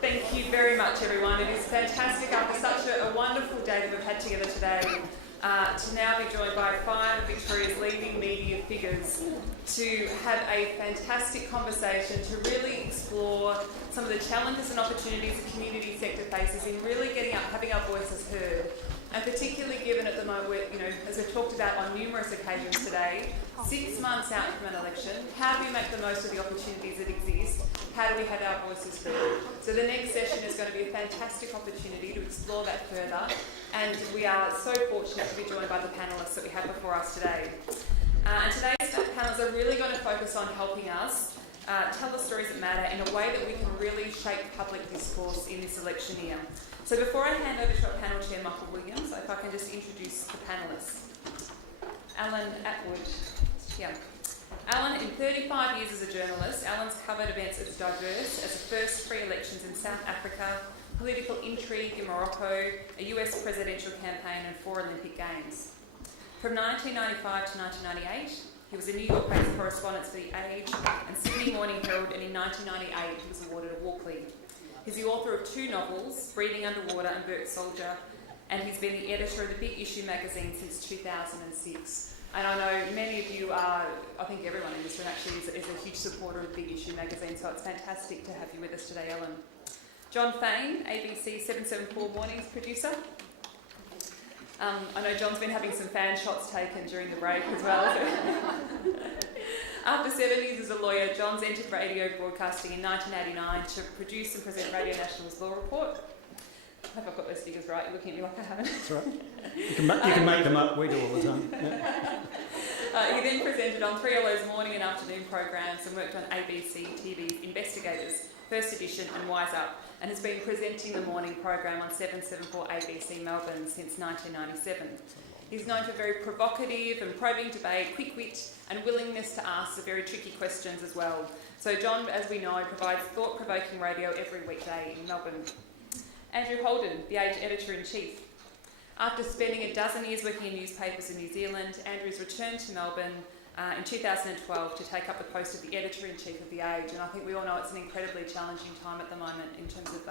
Thank you very much, everyone. It is fantastic after such a wonderful day that we've had together today to now be joined by 5 of Victoria's leading media figures to have a fantastic conversation to really explore some of the challenges and opportunities the community sector faces in really having our voices heard. And particularly given at the moment, as we've talked about on numerous occasions today, 6 months out from an election, how do we make the most of the opportunities that exist? How do we have our voices heard? So the next session is going to be a fantastic opportunity to explore that further, and we are so fortunate to be joined by the panellists that we have before us today. And today's panels are really going to focus on helping us tell the stories that matter in a way that we can really shape public discourse in this election year. So before I hand over to our panel chair, Michael Williams, if I can just introduce the panellists. Alan Atwood, here. Alan, in 35 years as a journalist, Alan's covered events as diverse as the first free elections in South Africa, political intrigue in Morocco, a US presidential campaign and 4 Olympic Games. From 1995 to 1998, he was a New York-based correspondent for The Age and Sydney Morning Herald, and in 1998 he was awarded a Walkley. He's the author of 2 novels, Breathing Underwater and Burke Soldier, and he's been the editor of the Big Issue magazine since 2006. And I know many of you are, I think everyone in this room actually is a huge supporter of Big Issue magazine, so it's fantastic to have you with us today, Ellen. John Fain, ABC 774 Mornings producer. I know John's been having some fan shots taken during the break as well. After 7 years as a lawyer, John's entered radio broadcasting in 1989 to produce and present Radio National's Law Report. I hope I've got those figures right. You're looking at me like I haven't. That's right. You can make them up. We do all the time. Yeah. He then presented on 3LO's morning and afternoon programs and worked on ABC TV's Investigators, First Edition and Wise Up, and has been presenting the morning program on 774 ABC Melbourne since 1997. He's known for very provocative and probing debate, quick wit and willingness to ask the very tricky questions as well. So John, as we know, provides thought-provoking radio every weekday in Melbourne. Andrew Holden, The Age Editor-in-Chief. After spending a dozen years working in newspapers in New Zealand, Andrew's returned to Melbourne in 2012 to take up the post of the Editor-in-Chief of The Age, and I think we all know it's an incredibly challenging time at the moment in terms of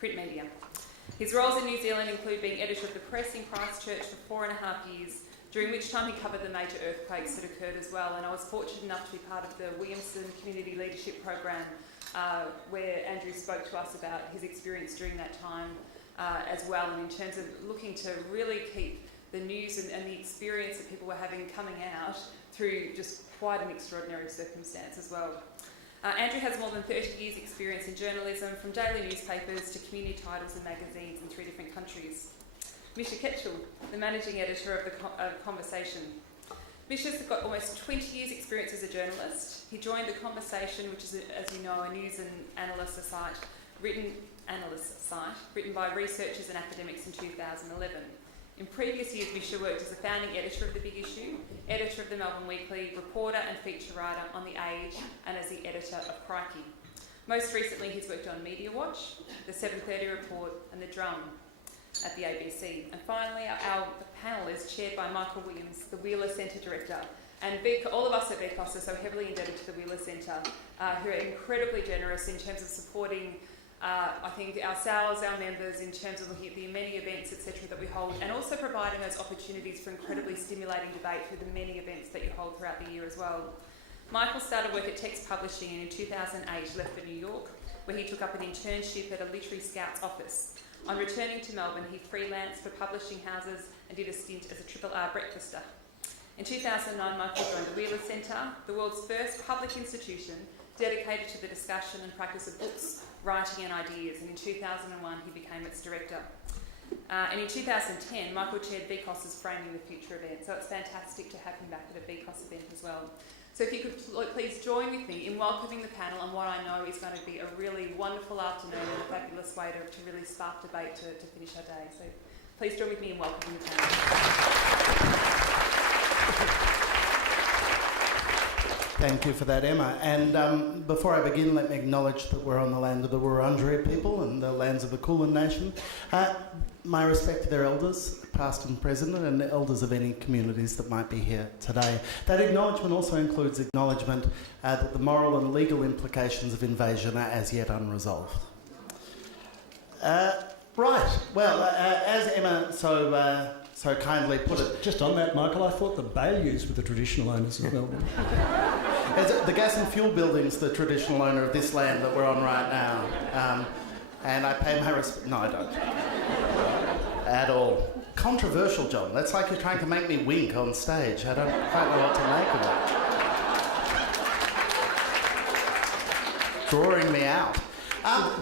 print media. His roles in New Zealand include being editor of the Press in Christchurch for 4.5 years, during which time he covered the major earthquakes that occurred as well, and I was fortunate enough to be part of the Williamson Community Leadership Program, where Andrew spoke to us about his experience during that time as well, and in terms of looking to really keep the news and the experience that people were having coming out through just quite an extraordinary circumstance as well. Andrew has more than 30 years' experience in journalism, from daily newspapers to community titles and magazines in 3 different countries. Misha Ketchell, the managing editor of The Conversation. Misha's got almost 20 years' experience as a journalist. He joined The Conversation, which is, as you know, a news and analyst site written by researchers and academics in 2011. In previous years, Misha worked as a founding editor of The Big Issue, editor of the Melbourne Weekly, reporter and feature writer on The Age, and as the editor of Crikey. Most recently, he's worked on Media Watch, The 7:30 Report, and The Drum at the ABC. And finally, our panel is chaired by Michael Williams, the Wheeler Centre Director. And all of us at VCOS are so heavily indebted to the Wheeler Centre, who are incredibly generous in terms of supporting I think ourselves, our members, in terms of looking at the many events, etc., that we hold, and also providing those opportunities for incredibly stimulating debate through the many events that you hold throughout the year as well. Michael started work at Text Publishing and in 2008 left for New York, where he took up an internship at a Literary Scouts office. On returning to Melbourne, he freelanced for publishing houses and did a stint as a RRR breakfaster. In 2009, Michael joined the Wheeler Centre, the world's first public institution dedicated to the discussion and practice of books, writing and ideas, and in 2001 he became its director. And in 2010, Michael chaired VCOS's Framing the Future event, so it's fantastic to have him back at a VCOS event as well. So if you could please join with me in welcoming the panel on what I know is going to be a really wonderful afternoon and a fabulous way to really spark debate to finish our day. So please join with me in welcoming the panel. Thank you for that, Emma. And before I begin, let me acknowledge that we're on the land of the Wurundjeri people and the lands of the Kulin Nation. My respect to their elders, past and present, and the elders of any communities that might be here today. That acknowledgement also includes acknowledgement that the moral and legal implications of invasion are as yet unresolved. Right. Well, as Emma so kindly put it, Just on that, Michael, I thought the Bayous were the traditional owners of Melbourne. the gas and fuel building's the traditional owner of this land that we're on right now. And I pay my respect. No, I don't. At all. Controversial, John. That's like you're trying to make me wink on stage. I don't quite know what to make of it. Drawing me out.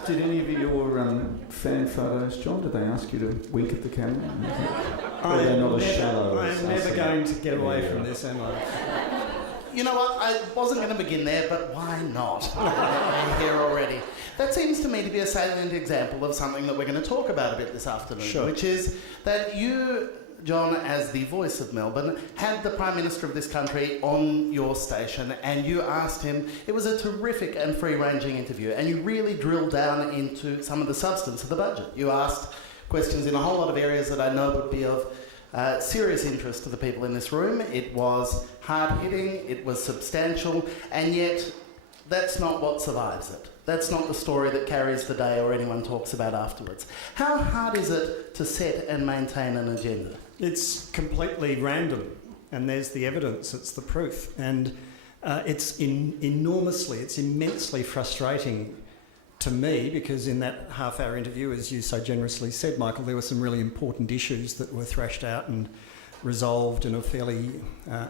Did any of your fan photos, John, did they ask you to wink at the camera? Or are they not as shallow as I'm never us? going to get away from this, am I? You know what? I wasn't going to begin there, but why not? I'm here already. That seems to me to be a salient example of something that we're going to talk about a bit this afternoon, Sure. which is that you, John, as the voice of Melbourne, had the Prime Minister of this country on your station and you asked him. It was a terrific and free-ranging interview, and you really drilled down into some of the substance of the budget. You asked questions in a whole lot of areas that I know would be of serious interest to the people in this room. It was hard-hitting, it was substantial, and yet that's not what survives it. That's not the story that carries the day or anyone talks about afterwards. How hard is it to set and maintain an agenda? It's completely random, and there's the evidence, it's the proof. And it's immensely frustrating to me, because in that half-hour interview, as you so generously said, Michael, there were some really important issues that were thrashed out and resolved in a fairly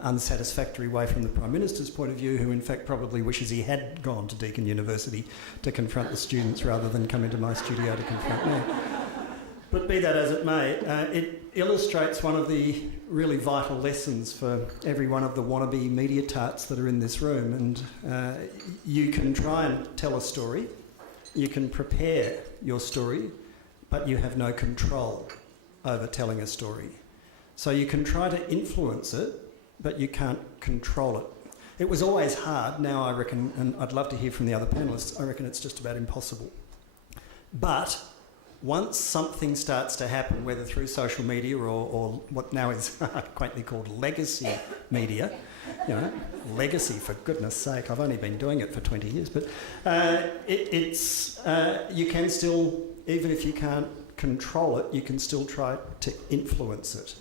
unsatisfactory way from the Prime Minister's point of view, who in fact probably wishes he had gone to Deakin University to confront the students rather than come into my studio to confront me. But be that as it may, it illustrates one of the really vital lessons for every one of the wannabe media tarts that are in this room. And you can try and tell a story, you can prepare your story, but you have no control over telling a story. So you can try to influence it, but you can't control it. It was always hard. Now I reckon, and I'd love to hear from the other panellists, I reckon it's just about impossible. But once something starts to happen, whether through social media or what now is quaintly called legacy media, you know, legacy, for goodness sake, I've only been doing it for 20 years, but you can still, even if you can't control it, you can still try to influence it.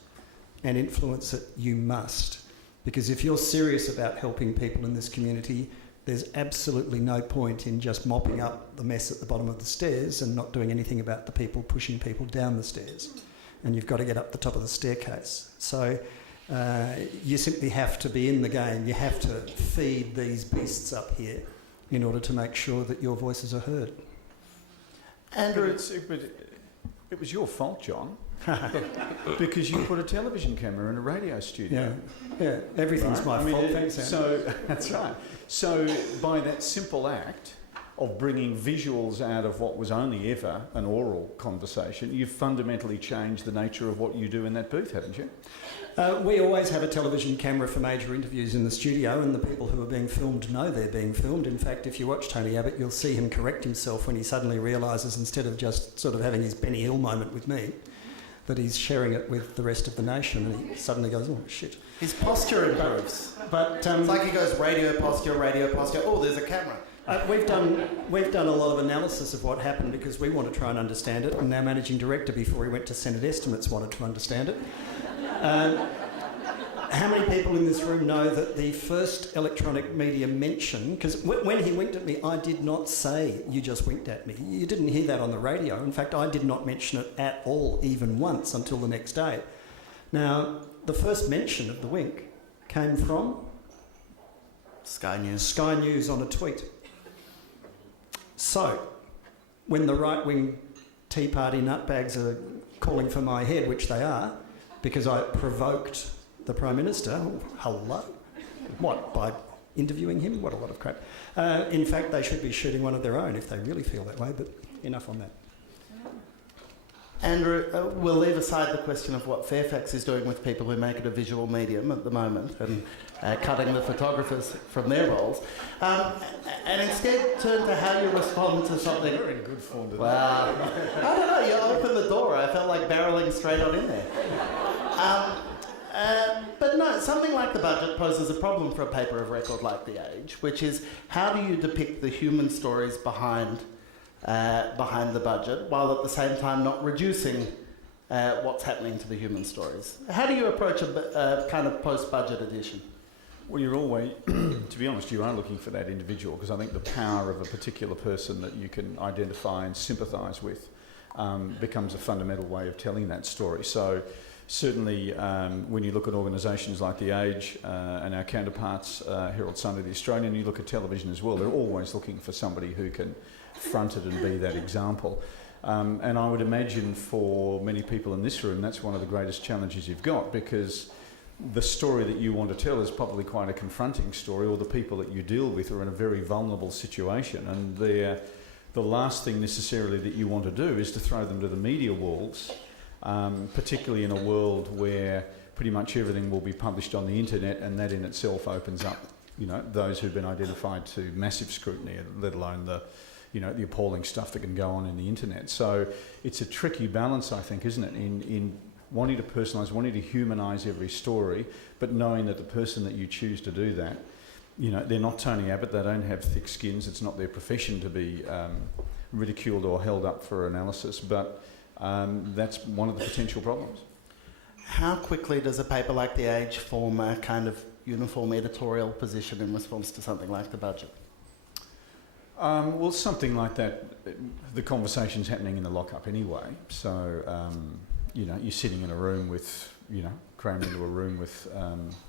And influence it you must. Because if you're serious about helping people in this community, there's absolutely no point in just mopping up the mess at the bottom of the stairs and not doing anything about the people pushing people down the stairs. And you've got to get up the top of the staircase. So you simply have to be in the game. You have to feed these beasts up here in order to make sure that your voices are heard. Andrew, It was your fault, John. Because you put a television camera in a radio studio. Yeah, everything's my fault. Thanks, Sam. So that's right. So by that simple act of bringing visuals out of what was only ever an oral conversation, you've fundamentally changed the nature of what you do in that booth, haven't you? We always have a television camera for major interviews in the studio, and the people who are being filmed know they're being filmed. In fact, if you watch Tony Abbott, you'll see him correct himself when he suddenly realises, instead of just sort of having his Benny Hill moment with me, that he's sharing it with the rest of the nation, and he suddenly goes, oh, shit. his posture improves. But It's like he goes radio posture, oh, there's a camera. we've done a lot of analysis of what happened because we want to try and understand it, and our managing director, before he went to Senate estimates, wanted to understand it. How many people in this room know that the first electronic media mention, because when he winked at me, I did not say, you just winked at me. You didn't hear that on the radio. In fact, I did not mention it at all, even once, until the next day. Now, the first mention of the wink came from Sky News. Sky News on a tweet. So, when the right-wing Tea Party nutbags are calling for my head, which they are, because I provoked the Prime Minister, oh, hello? What, by interviewing him? What a lot of crap. In fact, they should be shooting one of their own if they really feel that way, but enough on that. Andrew, we'll leave aside the question of what Fairfax is doing with people who make it a visual medium at the moment and cutting the photographers from their roles, and instead turn to how you respond to something. You're in good form today. Well, I don't know, you opened the door, I felt like barrelling straight on in there. But no, something like the budget poses a problem for a paper of record like The Age, which is how do you depict the human stories behind behind the budget, while at the same time not reducing what's happening to the human stories. How do you approach a kind of post-budget edition? Well, you're always, to be honest, you are looking for that individual, because I think the power of a particular person that you can identify and sympathise with becomes a fundamental way of telling that story. So certainly when you look at organisations like The Age and our counterparts, Herald Sun of the Australian, you look at television as well, they're always looking for somebody who can front it and be that example. And I would imagine for many people in this room, that's one of the greatest challenges you've got, because the story that you want to tell is probably quite a confronting story, or the people that you deal with are in a very vulnerable situation, and the last thing necessarily that you want to do is to throw them to the media wolves, particularly in a world where pretty much everything will be published on the internet, and that in itself opens up, you know, those who've been identified to massive scrutiny, let alone the appalling stuff that can go on in the internet. So it's a tricky balance, I think, isn't it, in wanting to personalise, wanting to humanise every story, but knowing that the person that you choose to do that, you know, they're not Tony Abbott, they don't have thick skins, it's not their profession to be ridiculed or held up for analysis, but that's one of the potential problems. How quickly does a paper like The Age form a kind of uniform editorial position in response to something like the budget? Well, something like that, the conversation's happening in the lockup anyway. So, you know, you're sitting in a room with, you know, crammed into a room with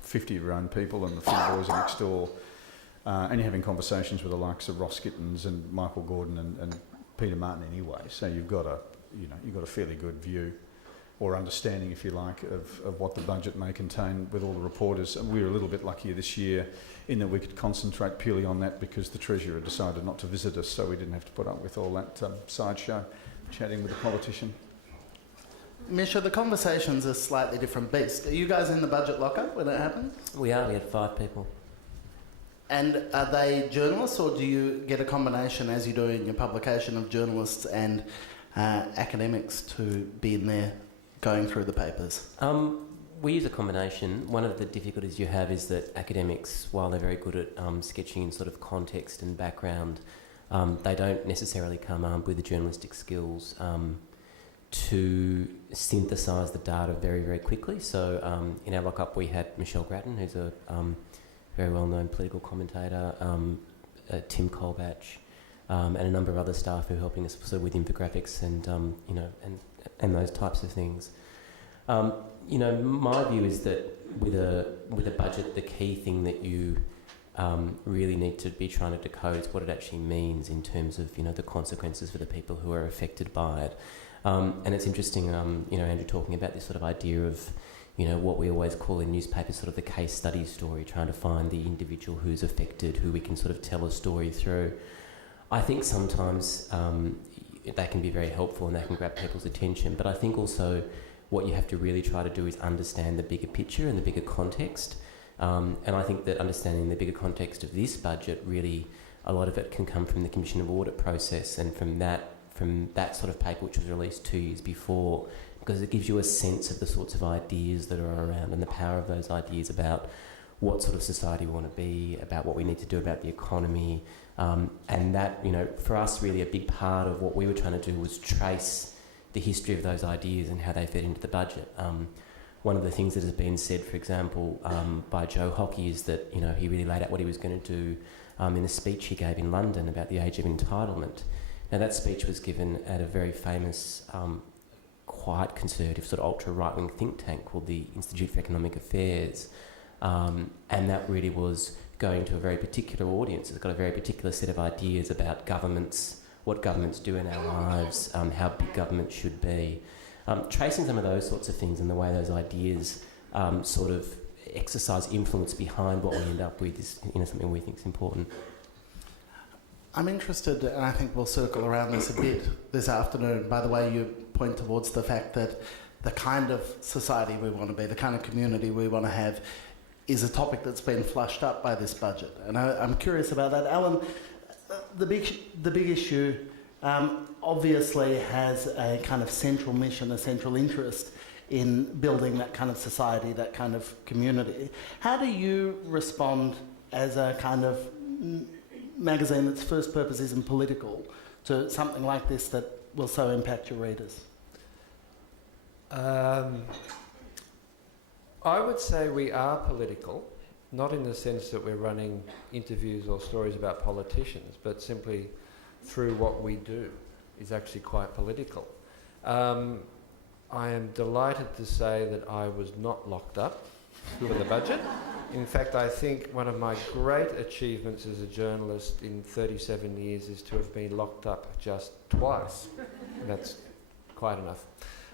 50 of your own people, and the film boys are next door, and you're having conversations with the likes of Ross Gittins and Michael Gordon and Peter Martin anyway. So you've got a fairly good view or understanding, if you like, of what the budget may contain with all the reporters. And we were a little bit luckier this year in that we could concentrate purely on that because the Treasurer decided not to visit us, so we didn't have to put up with all that sideshow chatting with the politician. Misha, the conversation's a slightly different beast. Are you guys in the budget lockup when it happens? We are. We had 5 people. And are they journalists, or do you get a combination, as you do in your publication, of journalists and academics to be in there going through the papers? We use a combination. One of the difficulties you have is that academics, while they're very good at sketching in sort of context and background, they don't necessarily come armed with the journalistic skills to synthesise the data very, very quickly. So in our lockup we had Michelle Grattan, who's a very well-known political commentator, Tim Colbatch, and a number of other staff who are helping us sort of with infographics and you know, and those types of things. You know, my view is that with a budget, the key thing that you really need to be trying to decode is what it actually means in terms of, you know, the consequences for the people who are affected by it. And it's interesting, you know, Andrew talking about this sort of idea of, you know, what we always call in newspapers sort of the case study story, trying to find the individual who's affected, who we can sort of tell a story through. I think sometimes they can be very helpful and they can grab people's attention, but I think also what you have to really try to do is understand the bigger picture and the bigger context. And I think that understanding the bigger context of this budget, really, a lot of it can come from the Commission of Audit process and from that sort of paper which was released 2 years before, because it gives you a sense of the sorts of ideas that are around and the power of those ideas about what sort of society we want to be, about what we need to do about the economy. And that, you know, for us really a big part of what we were trying to do was trace the history of those ideas and how they fed into the budget. One of the things that has been said, for example, by Joe Hockey is that, you know, he really laid out what he was going to do in a speech he gave in London about the age of entitlement. Now that speech was given at a very famous, quite conservative, sort of ultra-right-wing think tank called the Institute for Economic Affairs. And that really was going to a very particular audience. It's got a very particular set of ideas about governments, what governments do in our lives, how big government should be. Tracing some of those sorts of things and the way those ideas sort of exercise influence behind what we end up with is, you know, something we think is important. I'm interested, and I think we'll circle around this a bit this afternoon, by the way you point towards the fact that the kind of society we want to be, the kind of community we want to have, is a topic that's been flushed up by this budget. And I'm curious about that. Alan, the big issue obviously has a kind of central mission, a central interest in building that kind of society, that kind of community. How do you respond as a kind of magazine that's first purpose isn't political to something like this that will so impact your readers? I would say we are political, not in the sense that we're running interviews or stories about politicians, but simply through what we do is actually quite political. I am delighted to say that I was not locked up for the budget. In fact, I think one of my great achievements as a journalist in 37 years is to have been locked up just twice. That's quite enough.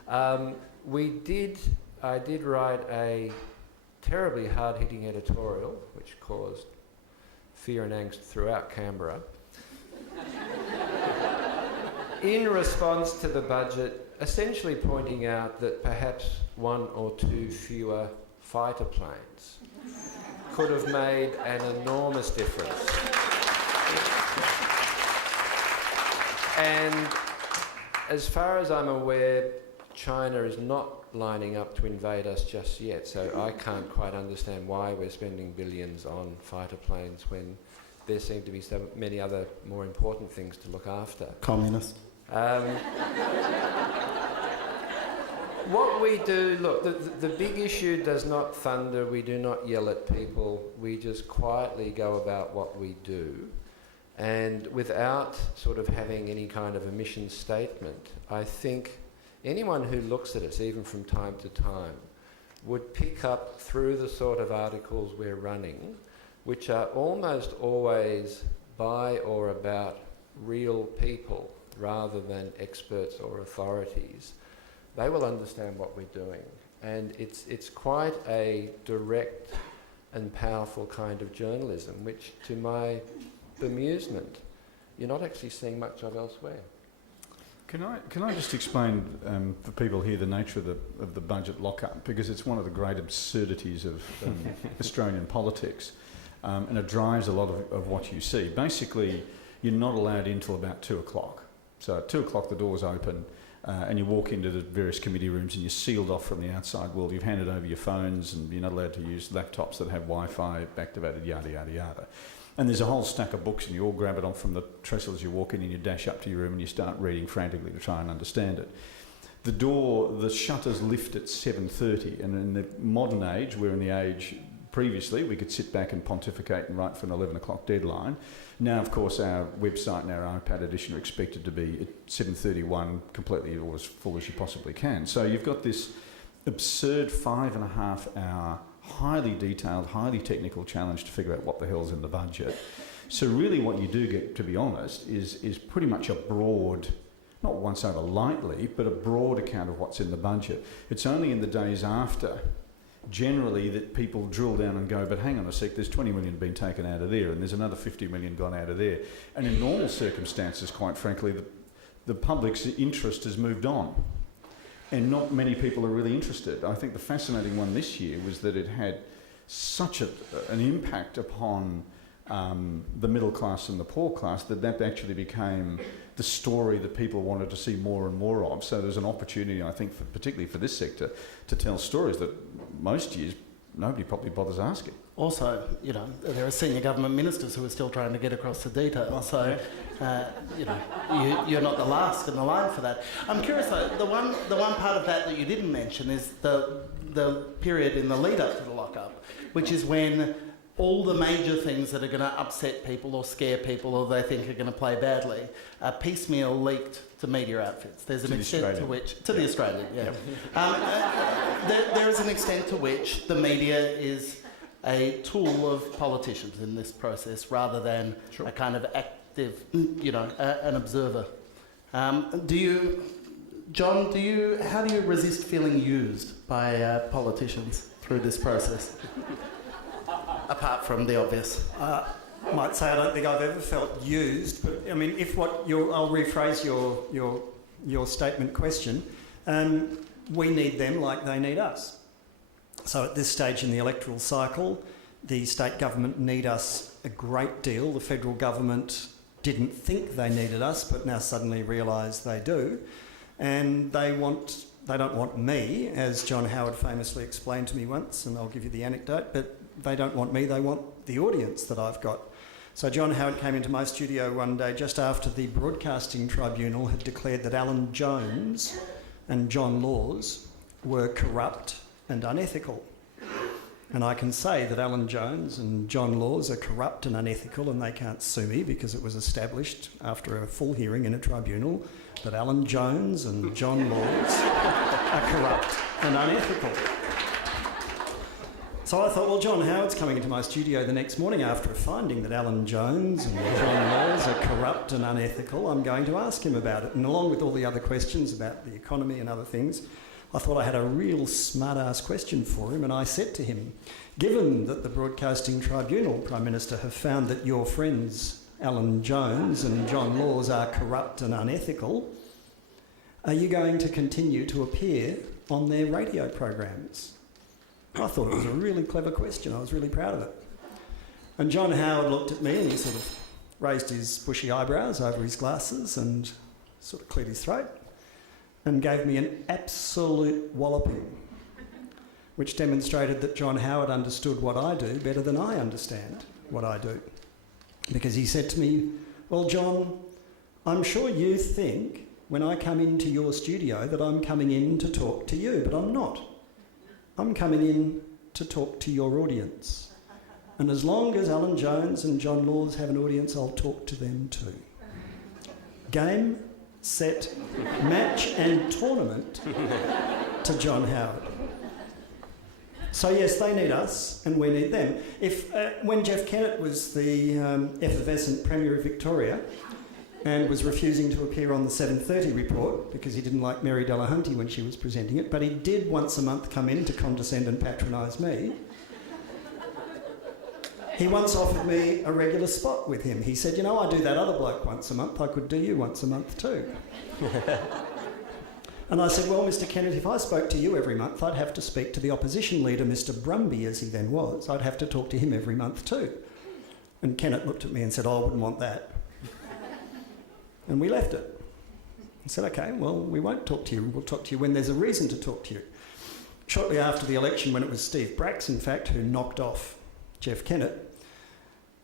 I did write a terribly hard-hitting editorial which caused fear and angst throughout Canberra in response to the budget, essentially pointing out that perhaps 1 or 2 fewer fighter planes could have made an enormous difference. And as far as I'm aware, China is not lining up to invade us just yet, so I can't quite understand why we're spending billions on fighter planes when there seem to be so many other more important things to look after. Communist. What we do, look, the big issue does not thunder, we do not yell at people, we just quietly go about what we do. And without sort of having any kind of a mission statement, I think anyone who looks at us, even from time to time, would pick up through the sort of articles we're running, which are almost always by or about real people rather than experts or authorities. They will understand what we're doing. And it's quite a direct and powerful kind of journalism, which, to my bemusement, you're not actually seeing much of elsewhere. Can I just explain for people here the nature of the budget lockup, because it's one of the great absurdities of Australian politics, and it drives a lot of what you see. Basically, you're not allowed in till about 2 o'clock. So at 2 o'clock the doors open and you walk into the various committee rooms and you're sealed off from the outside world. You've handed over your phones and you're not allowed to use laptops that have Wi-Fi activated, yada, yada, yada. And there's a whole stack of books and you all grab it on from the trestle as you walk in and you dash up to your room and you start reading frantically to try and understand it. The shutters lift at 7:30, and in the modern age, we're in the age previously, we could sit back and pontificate and write for an 11 o'clock deadline. Now, of course, our website and our iPad edition are expected to be at 7:31, completely or as full as you possibly can. So you've got this absurd 5.5 hour, highly detailed, highly technical challenge to figure out what the hell's in the budget. So really what you do get, to be honest, is pretty much a broad, not once over lightly, but a broad account of what's in the budget. It's only in the days after, generally, that people drill down and go, but hang on a sec, there's 20 million been taken out of there and there's another 50 million gone out of there. And in normal circumstances, quite frankly, the public's interest has moved on. And not many people are really interested. I think the fascinating one this year was that it had such an impact upon the middle class and the poor class that actually became the story that people wanted to see more and more of. So there's an opportunity, I think, particularly for this sector, to tell stories that most years nobody probably bothers asking. Also, there are senior government ministers who are still trying to get across the detail. So, you're not the last in the line for that. I'm curious though. The one part of that you didn't mention is the period in the lead up to the lockup, which is when all the major things that are going to upset people or scare people or they think are going to play badly are piecemeal leaked to media outfits. There's an extent to which... To the Australian, yeah. There is an extent to which the media is a tool of politicians in this process rather than a kind of active, an observer. How do you resist feeling used by politicians through this process? Apart from the obvious. I might say I don't think I've ever felt used, but I mean, I'll rephrase your statement question. We need them like they need us. So at this stage in the electoral cycle, the state government need us a great deal. The federal government didn't think they needed us, but now suddenly realise they do. And they don't want me, as John Howard famously explained to me once, and I'll give you the anecdote, but they don't want me, they want the audience that I've got. So John Howard came into my studio one day just after the Broadcasting Tribunal had declared that Alan Jones and John Laws were corrupt and unethical. And I can say that Alan Jones and John Laws are corrupt and unethical, and they can't sue me because it was established after a full hearing in a tribunal that Alan Jones and John Laws are corrupt and unethical. So I thought, well, John Howard's coming into my studio the next morning after a finding that Alan Jones and John Laws are corrupt and unethical. I'm going to ask him about it. And along with all the other questions about the economy and other things, I thought I had a real smart-ass question for him, and I said to him, given that the Broadcasting Tribunal, Prime Minister, have found that your friends Alan Jones and John Laws are corrupt and unethical, are you going to continue to appear on their radio programs? I thought it was a really clever question. I was really proud of it. And John Howard looked at me and he sort of raised his bushy eyebrows over his glasses and sort of cleared his throat and gave me an absolute walloping, which demonstrated that John Howard understood what I do better than I understand what I do. Because he said to me, well, John, I'm sure you think when I come into your studio that I'm coming in to talk to you, but I'm not. I'm coming in to talk to your audience. And as long as Alan Jones and John Laws have an audience, I'll talk to them too. Game, set, match and tournament to John Howard. So yes, they need us and we need them. When Jeff Kennett was the effervescent Premier of Victoria and was refusing to appear on the 7:30 report because he didn't like Mary Delahunty when she was presenting it, but he did once a month come in to condescend and patronise me. He once offered me a regular spot with him. He said, you know, I do that other bloke once a month, I could do you once a month too. And I said, well, Mr. Kennett, if I spoke to you every month, I'd have to speak to the opposition leader, Mr. Brumby, as he then was. I'd have to talk to him every month too. And Kennett looked at me and said, oh, I wouldn't want that. And we left it. He said, OK, well, we won't talk to you. We'll talk to you when there's a reason to talk to you. Shortly after the election, when it was Steve Bracks, in fact, who knocked off Jeff Kennett,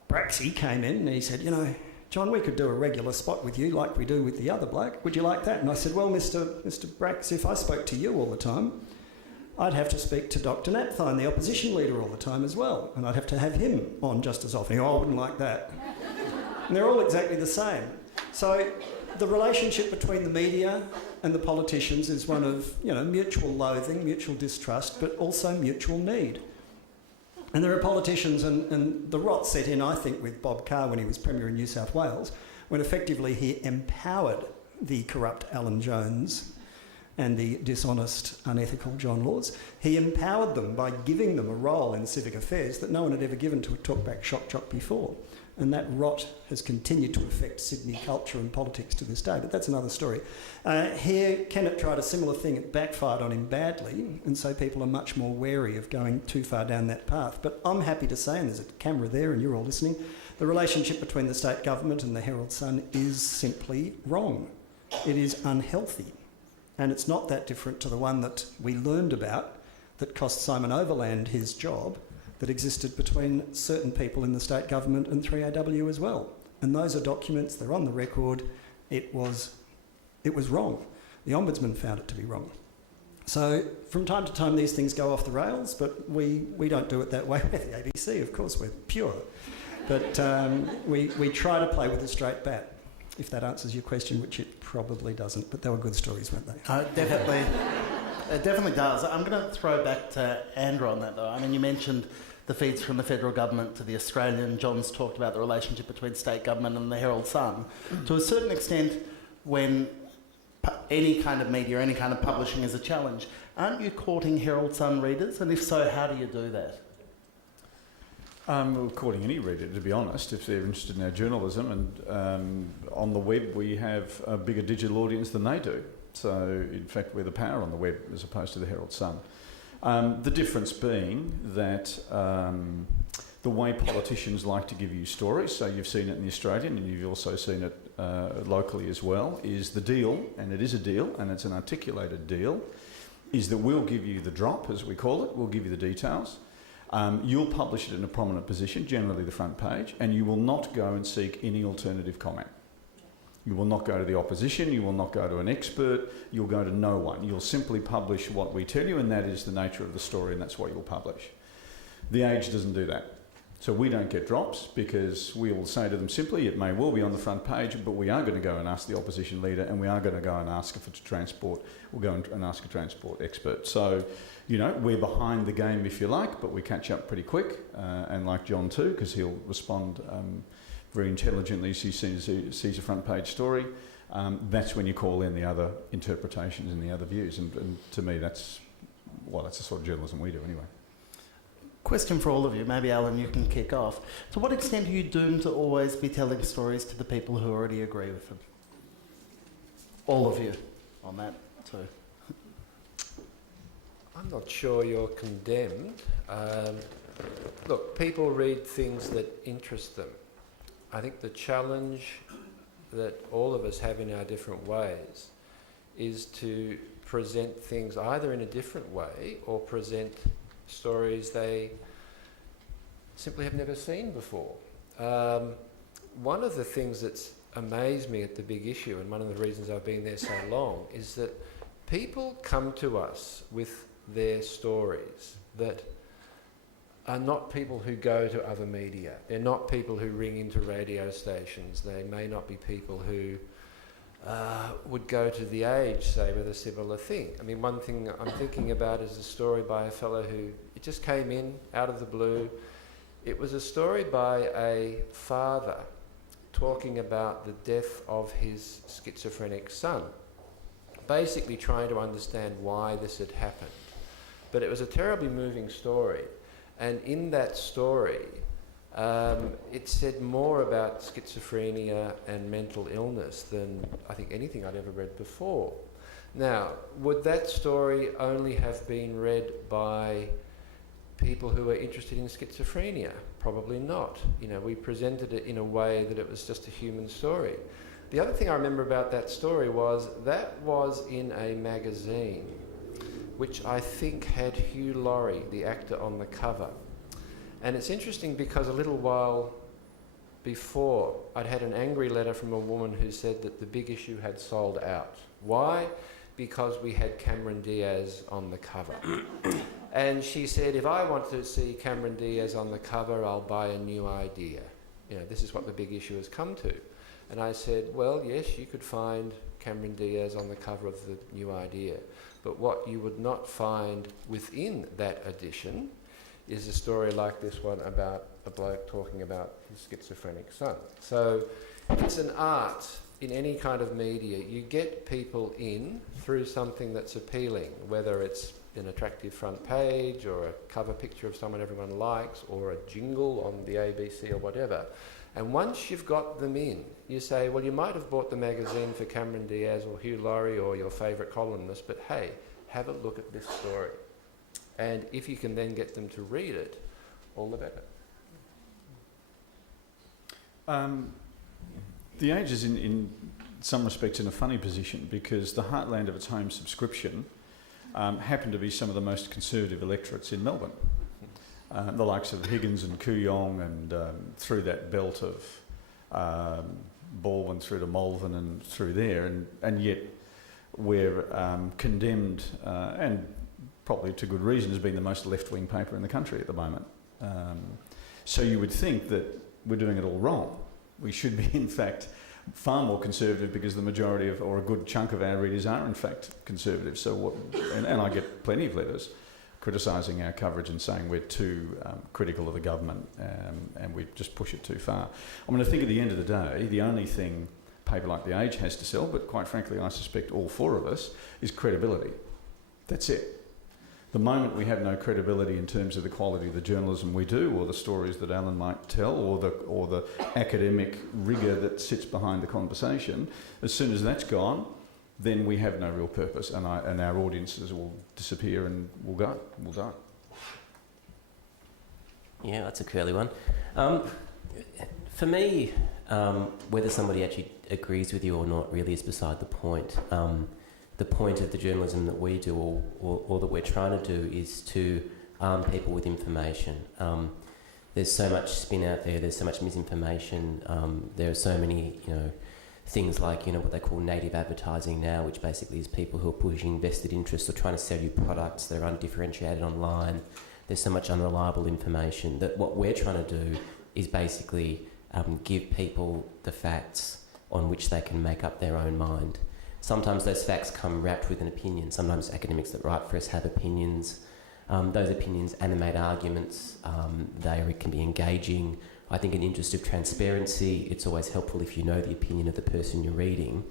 Braxy came in and he said, you know, John, we could do a regular spot with you like we do with the other bloke. Would you like that? And I said, well, Mr. Bracks, if I spoke to you all the time, I'd have to speak to Dr. Napthine, the opposition leader, all the time as well. And I'd have to have him on just as often. Oh, I wouldn't like that. And they're all exactly the same. So the relationship between the media and the politicians is one of, you know, mutual loathing, mutual distrust, but also mutual need. And there are politicians, and the rot set in, I think, with Bob Carr when he was Premier in New South Wales, when effectively he empowered the corrupt Alan Jones and the dishonest, unethical John Laws. He empowered them by giving them a role in civic affairs that no one had ever given to a talkback shock jock before. And that rot has continued to affect Sydney culture and politics to this day, but that's another story. Here, Kennett tried a similar thing. It backfired on him badly, and so people are much more wary of going too far down that path. But I'm happy to say, and there's a camera there and you're all listening, the relationship between the state government and the Herald Sun is simply wrong. It is unhealthy. And it's not that different to the one that we learned about that cost Simon Overland his job, that existed between certain people in the state government and 3AW as well. And those are documents, they're on the record. It was wrong. The Ombudsman found it to be wrong. So from time to time these things go off the rails, but we don't do it that way with the ABC. Of course, we're pure. But we try to play with a straight bat, if that answers your question, which it probably doesn't. But they were good stories, weren't they? Definitely. It definitely does. I'm going to throw back to Andrew on that, though. I mean, you mentioned the feeds from the federal government to the Australian. John's talked about the relationship between state government and the Herald Sun. To a certain extent, when any kind of media, any kind of publishing is a challenge, aren't you courting Herald Sun readers? And if so, how do you do that? Well, courting any reader, to be honest, if they're interested in our journalism. And on the web, we have a bigger digital audience than they do. So, in fact, we're the power on the web as opposed to the Herald Sun. The difference being that the way politicians like to give you stories, so you've seen it in the Australian and you've also seen it locally as well, is the deal, and it is a deal and it's an articulated deal, is that we'll give you the drop, as we call it, we'll give you the details. You'll publish it in a prominent position, generally the front page, and you will not go and seek any alternative comment. You will not go to the opposition, you will not go to an expert, you'll go to no one. You'll simply publish what we tell you, and that is the nature of the story, and that's what you'll publish. The Age doesn't do that. So we don't get drops because we will say to them simply, it may well be on the front page, but we are going to go and ask the opposition leader, and we are going to go and ask if it's transport, we'll go and ask a transport expert. So, you know, we're behind the game if you like, but we catch up pretty quick, and like John too, because he'll respond very intelligently as he sees a front page story. That's when you call in the other interpretations and the other views, and to me that's the sort of journalism we do anyway. Question for all of you, maybe Alan you can kick off. To what extent are you doomed to always be telling stories to the people who already agree with them? All of you on that too. I'm not sure you're condemned. Look, people read things that interest them. I think the challenge that all of us have in our different ways is to present things either in a different way or present stories they simply have never seen before. One of the things that's amazed me at the Big Issue, and one of the reasons I've been there so long, is that people come to us with their stories that are not people who go to other media. They're not people who ring into radio stations. They may not be people who would go to The Age, say, with a similar thing. I mean, one thing I'm thinking about is a story by a fellow who, it just came in out of the blue. It was a story by a father talking about the death of his schizophrenic son, basically trying to understand why this had happened. But it was a terribly moving story. And in that story, it said more about schizophrenia and mental illness than I think anything I'd ever read before. Now, would that story only have been read by people who are interested in schizophrenia? Probably not. You know, we presented it in a way that it was just a human story. The other thing I remember about that story was that was in a magazine which I think had Hugh Laurie, the actor, on the cover. And it's interesting because a little while before, I'd had an angry letter from a woman who said that the Big Issue had sold out. Why? Because we had Cameron Diaz on the cover. And she said, if I want to see Cameron Diaz on the cover, I'll buy a New Idea. You know, this is what the Big Issue has come to. And I said, well, yes, you could find Cameron Diaz on the cover of the New Idea. But what you would not find within that edition is a story like this one about a bloke talking about his schizophrenic son. So it's an art in any kind of media. You get people in through something that's appealing, whether it's an attractive front page or a cover picture of someone everyone likes or a jingle on the ABC or whatever. And once you've got them in, you say, well, you might have bought the magazine for Cameron Diaz or Hugh Laurie or your favourite columnist, but hey, have a look at this story. And if you can then get them to read it, all the better. The Age is in some respects in a funny position because the heartland of its home subscription happen to be some of the most conservative electorates in Melbourne. The likes of Higgins and Kooyong and through that belt of Baldwin through to Malvern and through there, and yet we're condemned, and probably to good reason, as being the most left-wing paper in the country at the moment. So you would think that we're doing it all wrong. We should be, in fact, far more conservative because the majority of, or a good chunk of our readers are, in fact, conservative. So, and I get plenty of letters criticising our coverage and saying we're too critical of the government and we just push it too far. I mean, I think at the end of the day, the only thing a paper like The Age has to sell, but quite frankly, I suspect all four of us, is credibility. That's it. The moment we have no credibility in terms of the quality of the journalism we do, or the stories that Alan might tell, or the academic rigour that sits behind the conversation, as soon as that's gone, then we have no real purpose, and our audiences will disappear and we'll die. Yeah, that's a curly one. For me, whether somebody actually agrees with you or not really is beside the point. The point of the journalism that we do or that we're trying to do is to arm people with information. There's so much spin out there. There's so much misinformation. There are so many, things like, what they call native advertising now, which basically is people who are pushing vested interests or trying to sell you products that are undifferentiated online. There's so much unreliable information that what we're trying to do is basically give people the facts on which they can make up their own mind. Sometimes those facts come wrapped with an opinion. Sometimes academics that write for us have opinions. Those opinions animate arguments. They can be engaging. I think in the interest of transparency, it's always helpful if you know the opinion of the person you're reading.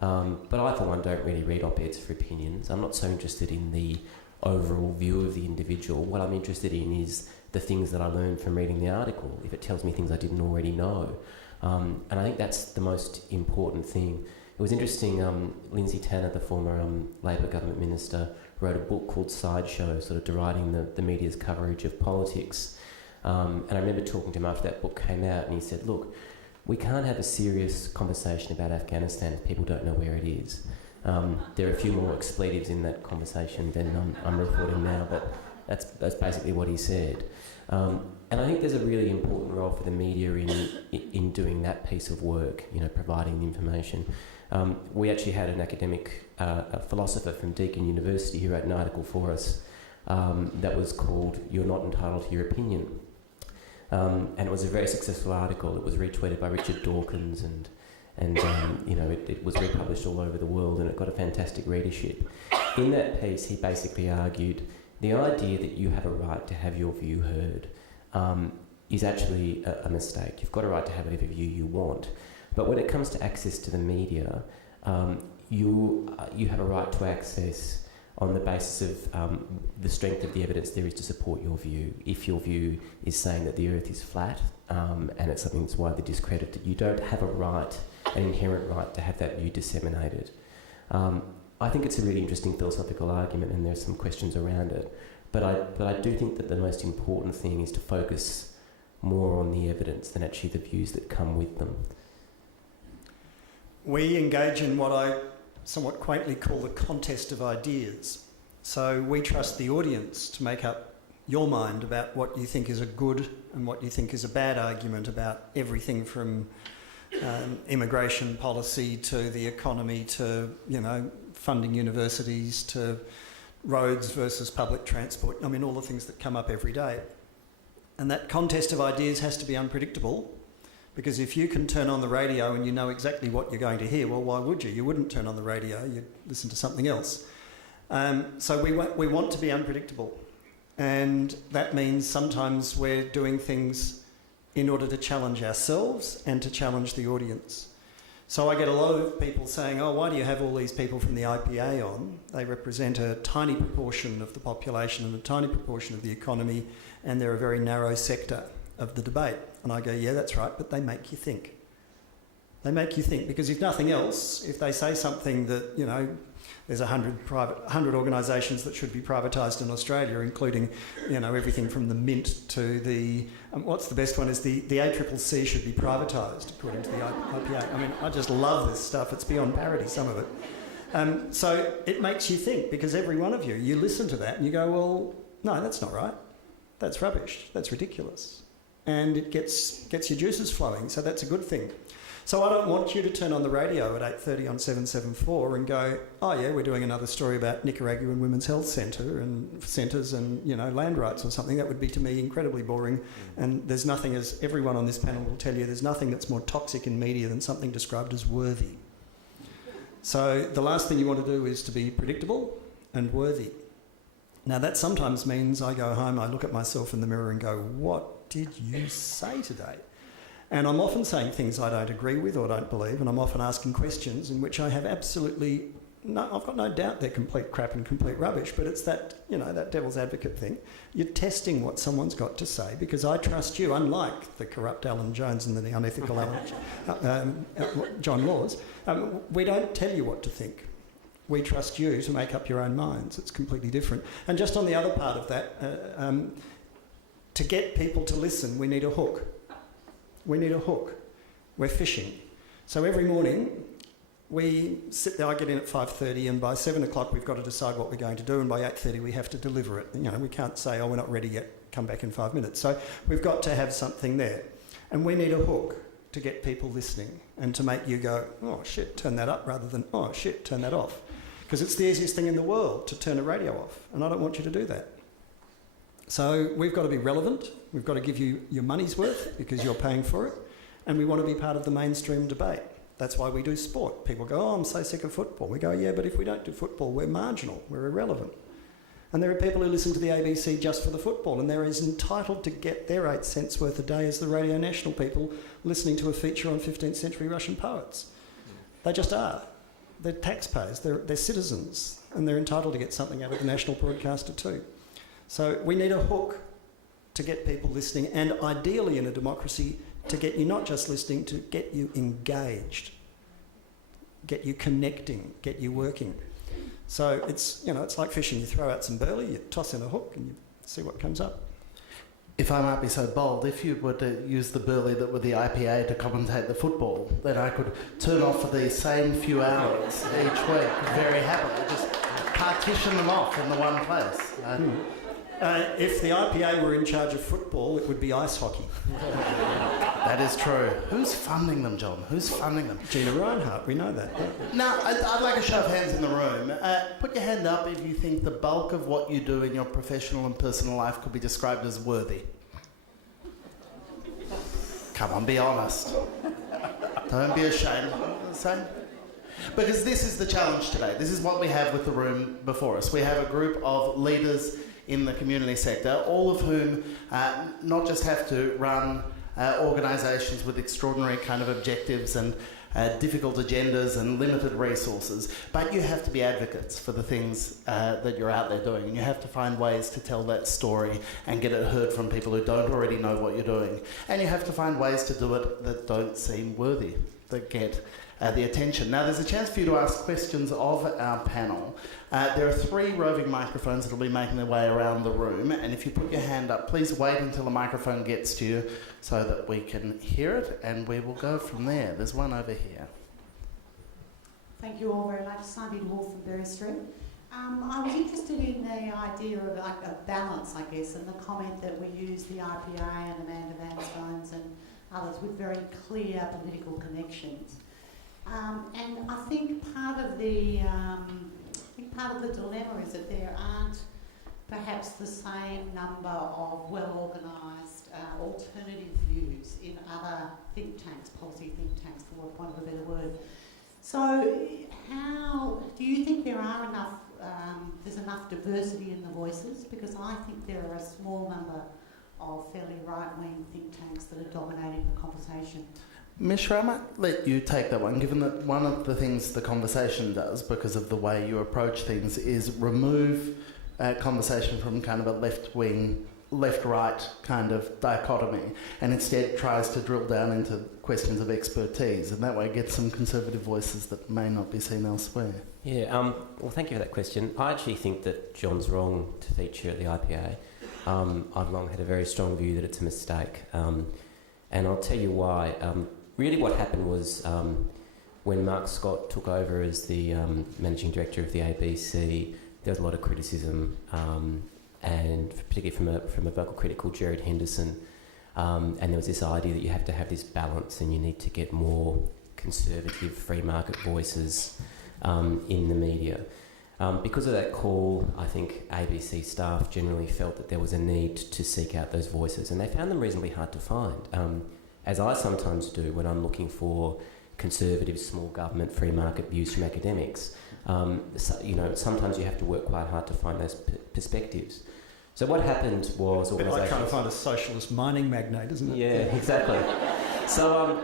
But I, for one, don't really read op-eds for opinions. I'm not so interested in the overall view of the individual. What I'm interested in is the things that I learned from reading the article, if it tells me things I didn't already know. And I think that's the most important thing. It was interesting, Lindsay Tanner, the former Labor government minister, wrote a book called Sideshow, sort of deriding the media's coverage of politics. And I remember talking to him after that book came out, and he said, look, we can't have a serious conversation about Afghanistan if people don't know where it is. There are a few more expletives in that conversation than I'm reporting now, but that's basically what he said. And I think there's a really important role for the media in doing that piece of work, providing the information. We actually had an academic, a philosopher from Deakin University who wrote an article for us that was called "You're Not Entitled to Your Opinion." And it was a very successful article. It was retweeted by Richard Dawkins and it was republished all over the world, and it got a fantastic readership. In that piece, he basically argued the idea that you have a right to have your view heard is actually a mistake. You've got a right to have whatever view you want. But when it comes to access to the media, you have a right to access on the basis of the strength of the evidence there is to support your view. If your view is saying that the earth is flat and it's something that's widely discredited, you don't have an inherent right to have that view disseminated. I think it's a really interesting philosophical argument, and there's some questions around it. But I do think that the most important thing is to focus more on the evidence than actually the views that come with them. We engage in what I somewhat quaintly call the contest of ideas. So we trust the audience to make up your mind about what you think is a good and what you think is a bad argument about everything from immigration policy to the economy to, funding universities to roads versus public transport. I mean, all the things that come up every day. And that contest of ideas has to be unpredictable, because if you can turn on the radio and you know exactly what you're going to hear, well, why would you? You wouldn't turn on the radio, you'd listen to something else. So we want to be unpredictable. And that means sometimes we're doing things in order to challenge ourselves and to challenge the audience. So I get a lot of people saying, oh, why do you have all these people from the IPA on? They represent a tiny proportion of the population and a tiny proportion of the economy, and they're a very narrow sector of the debate. And I go, yeah, that's right, but they make you think. They make you think, because if nothing else, if they say something that, there's 100 organisations that should be privatised in Australia, including, everything from the Mint to the, what's the best one is the ACCC should be privatised, according to the IPA. I mean, I just love this stuff. It's beyond parody, some of it. So it makes you think, because every one of you listen to that and you go, well, no, that's not right. That's rubbish. That's ridiculous. And it gets your juices flowing, so that's a good thing. So I don't want you to turn on the radio at 8:30 on 774 and go, oh yeah, we're doing another story about Nicaraguan Women's Health Centres and land rights or something. That would be, to me, incredibly boring. And there's nothing, as everyone on this panel will tell you, there's nothing that's more toxic in media than something described as worthy. So the last thing you want to do is to be predictable and worthy. Now that sometimes means I go home, I look at myself in the mirror and go, what did you say today? And I'm often saying things I don't agree with or don't believe, and I'm often asking questions in which I have I've got no doubt they're complete crap and complete rubbish, but it's that, that devil's advocate thing. You're testing what someone's got to say, because I trust you, unlike the corrupt Alan Jones and the unethical John Laws. We don't tell you what to think. We trust you to make up your own minds. It's completely different. And just on the other part of that, to get people to listen, we need a hook. We need a hook. We're fishing. So every morning, we sit there, I get in at 5:30, and by 7 o'clock we've got to decide what we're going to do, and by 8:30 we have to deliver it. You know, we can't say, oh, we're not ready yet, come back in 5 minutes. So we've got to have something there. And we need a hook to get people listening and to make you go, oh shit, turn that up, rather than, oh shit, turn that off. Because it's the easiest thing in the world to turn a radio off, and I don't want you to do that. So we've got to be relevant, we've got to give you your money's worth because you're paying for it, and we want to be part of the mainstream debate. That's why we do sport. People go, oh, I'm so sick of football. We go, yeah, but if we don't do football, we're marginal, we're irrelevant. And there are people who listen to the ABC just for the football, and they're as entitled to get their 8 cents worth a day as the Radio National people listening to a feature on 15th century Russian poets. They just are. They're taxpayers, they're citizens, and they're entitled to get something out of the national broadcaster too. So we need a hook to get people listening, and ideally in a democracy, to get you not just listening, to get you engaged, get you connecting, get you working. So it's, you know, it's like fishing. You throw out some burley, you toss in a hook, and you see what comes up. If I might be so bold, if you were to use the burley that were the IPA to commentate the football, then I could turn off for the same few hours each week very happily, just partition them off in the one place. If the IPA were in charge of football, it would be ice hockey. That is true. Who's funding them, John? Who's funding them? Gina Reinhardt, we know that. Yeah. Now, I'd like a show of hands in the room. Put your hand up if you think the bulk of what you do in your professional and personal life could be described as worthy. Come on, be honest. Don't be ashamed. Say. Because this is the challenge today. This is what we have with the room before us. We have a group of leaders in the community sector, all of whom not just have to run organisations with extraordinary kind of objectives and difficult agendas and limited resources, but you have to be advocates for the things that you're out there doing, and you have to find ways to tell that story and get it heard from people who don't already know what you're doing, and you have to find ways to do it that don't seem worthy, that get the attention. Now, there's a chance for you to ask questions of our panel. There are 3 roving microphones that will be making their way around the room, and if you put your hand up, please wait until the microphone gets to you so that we can hear it, and we will go from there. There's one over here. Thank you all very much. Sandy Wolf from Berry Street. I was interested in the idea of like a balance, I guess, and the comment that we use the IPA and Amanda Vanstones and others with very clear political connections. And I think part of the dilemma is that there aren't perhaps the same number of well-organised alternative views in other think tanks, policy think tanks, for want of a better word. So, how do you think there are enough? There's enough diversity in the voices, because I think there are a small number of fairly right-wing think tanks that are dominating the conversation. Mishra, I might let you take that one, given that one of the things the conversation does, because of the way you approach things, is remove conversation from kind of a left-wing, left-right kind of dichotomy, and instead tries to drill down into questions of expertise, and that way get some conservative voices that may not be seen elsewhere. Yeah, well, thank you for that question. I actually think that John's wrong to feature at the IPA. I've long had a very strong view that it's a mistake, and I'll tell you why. Really what happened was when Mark Scott took over as the managing director of the ABC, there was a lot of criticism, and particularly from a vocal critic called Gerard Henderson, and there was this idea that you have to have this balance and you need to get more conservative free market voices in the media. Because of that call, I think ABC staff generally felt that there was a need to seek out those voices, and they found them reasonably hard to find. As I sometimes do when I'm looking for conservative, small government, free market views from academics. Sometimes you have to work quite hard to find those perspectives. So what happened was... A bit like trying to find a socialist mining magnate, isn't it? Yeah, exactly. So,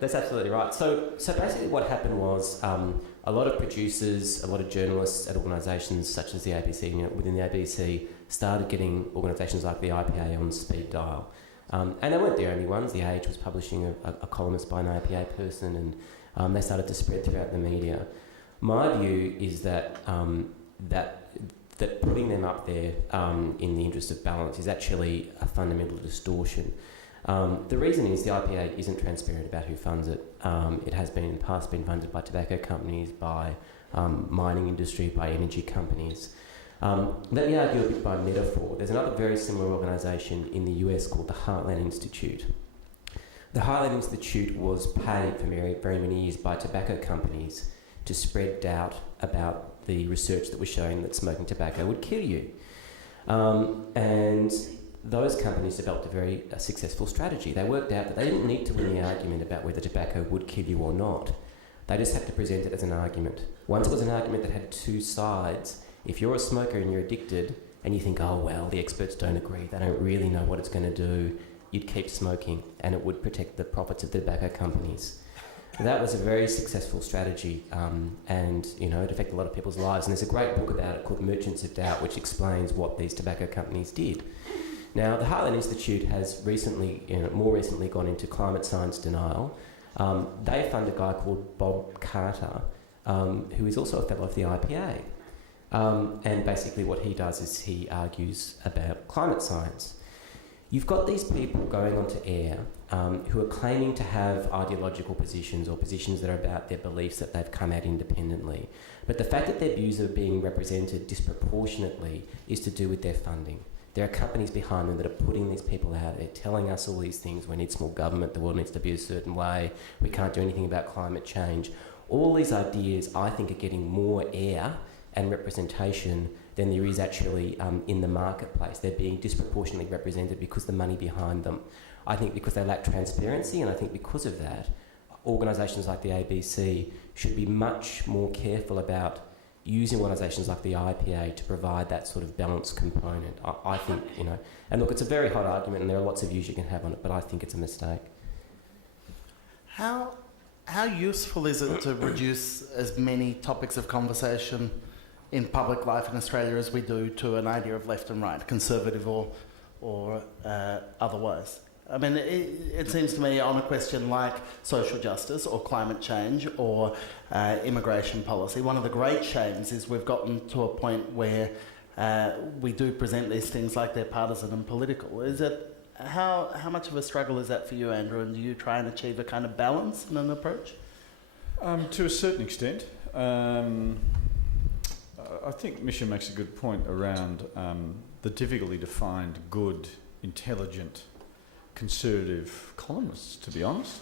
that's absolutely right. So basically what happened was a lot of producers, a lot of journalists at organisations such as the ABC, within the ABC, started getting organisations like the IPA on speed dial. And they weren't the only ones. The Age was publishing a columnist by an IPA person, and they started to spread throughout the media. My view is that that putting them up there in the interest of balance is actually a fundamental distortion. The reason is the IPA isn't transparent about who funds it. It has been in the past been funded by tobacco companies, by mining industry, by energy companies. Let me argue a bit by metaphor. There's another very similar organisation in the US called the Heartland Institute. The Heartland Institute was paid for very, very many years by tobacco companies to spread doubt about the research that was showing that smoking tobacco would kill you. And those companies developed a very successful strategy. They worked out that they didn't need to win the argument about whether tobacco would kill you or not. They just had to present it as an argument. Once it was an argument that had two sides, if you're a smoker and you're addicted and you think, oh, well, the experts don't agree, they don't really know what it's going to do, you'd keep smoking and it would protect the profits of the tobacco companies. That was a very successful strategy, and it affected a lot of people's lives. And there's a great book about it called Merchants of Doubt, which explains what these tobacco companies did. Now, the Heartland Institute has more recently gone into climate science denial. They fund a guy called Bob Carter, who is also a fellow of the IPA. And basically what he does is he argues about climate science. You've got these people going onto air who are claiming to have ideological positions or positions that are about their beliefs that they've come at independently. But the fact that their views are being represented disproportionately is to do with their funding. There are companies behind them that are putting these people out there, telling us all these things. We need small government, the world needs to be a certain way, we can't do anything about climate change. All these ideas, I think, are getting more air and representation than there is actually in the marketplace. They're being disproportionately represented because the money behind them. I think because they lack transparency, and I think because of that, organisations like the ABC should be much more careful about using organisations like the IPA to provide that sort of balanced component. I think, and look, it's a very hot argument and there are lots of views you can have on it, but I think it's a mistake. How useful is it to reduce as many topics of conversation in public life in Australia as we do to an idea of left and right, conservative or otherwise? I mean, it seems to me on a question like social justice or climate change or immigration policy, one of the great shames is we've gotten to a point where we do present these things like they're partisan and political. Is it how much of a struggle is that for you, Andrew, and do you try and achieve a kind of balance in an approach? To a certain extent. I think Misha makes a good point around the difficulty to find good, intelligent, conservative columnists, to be honest.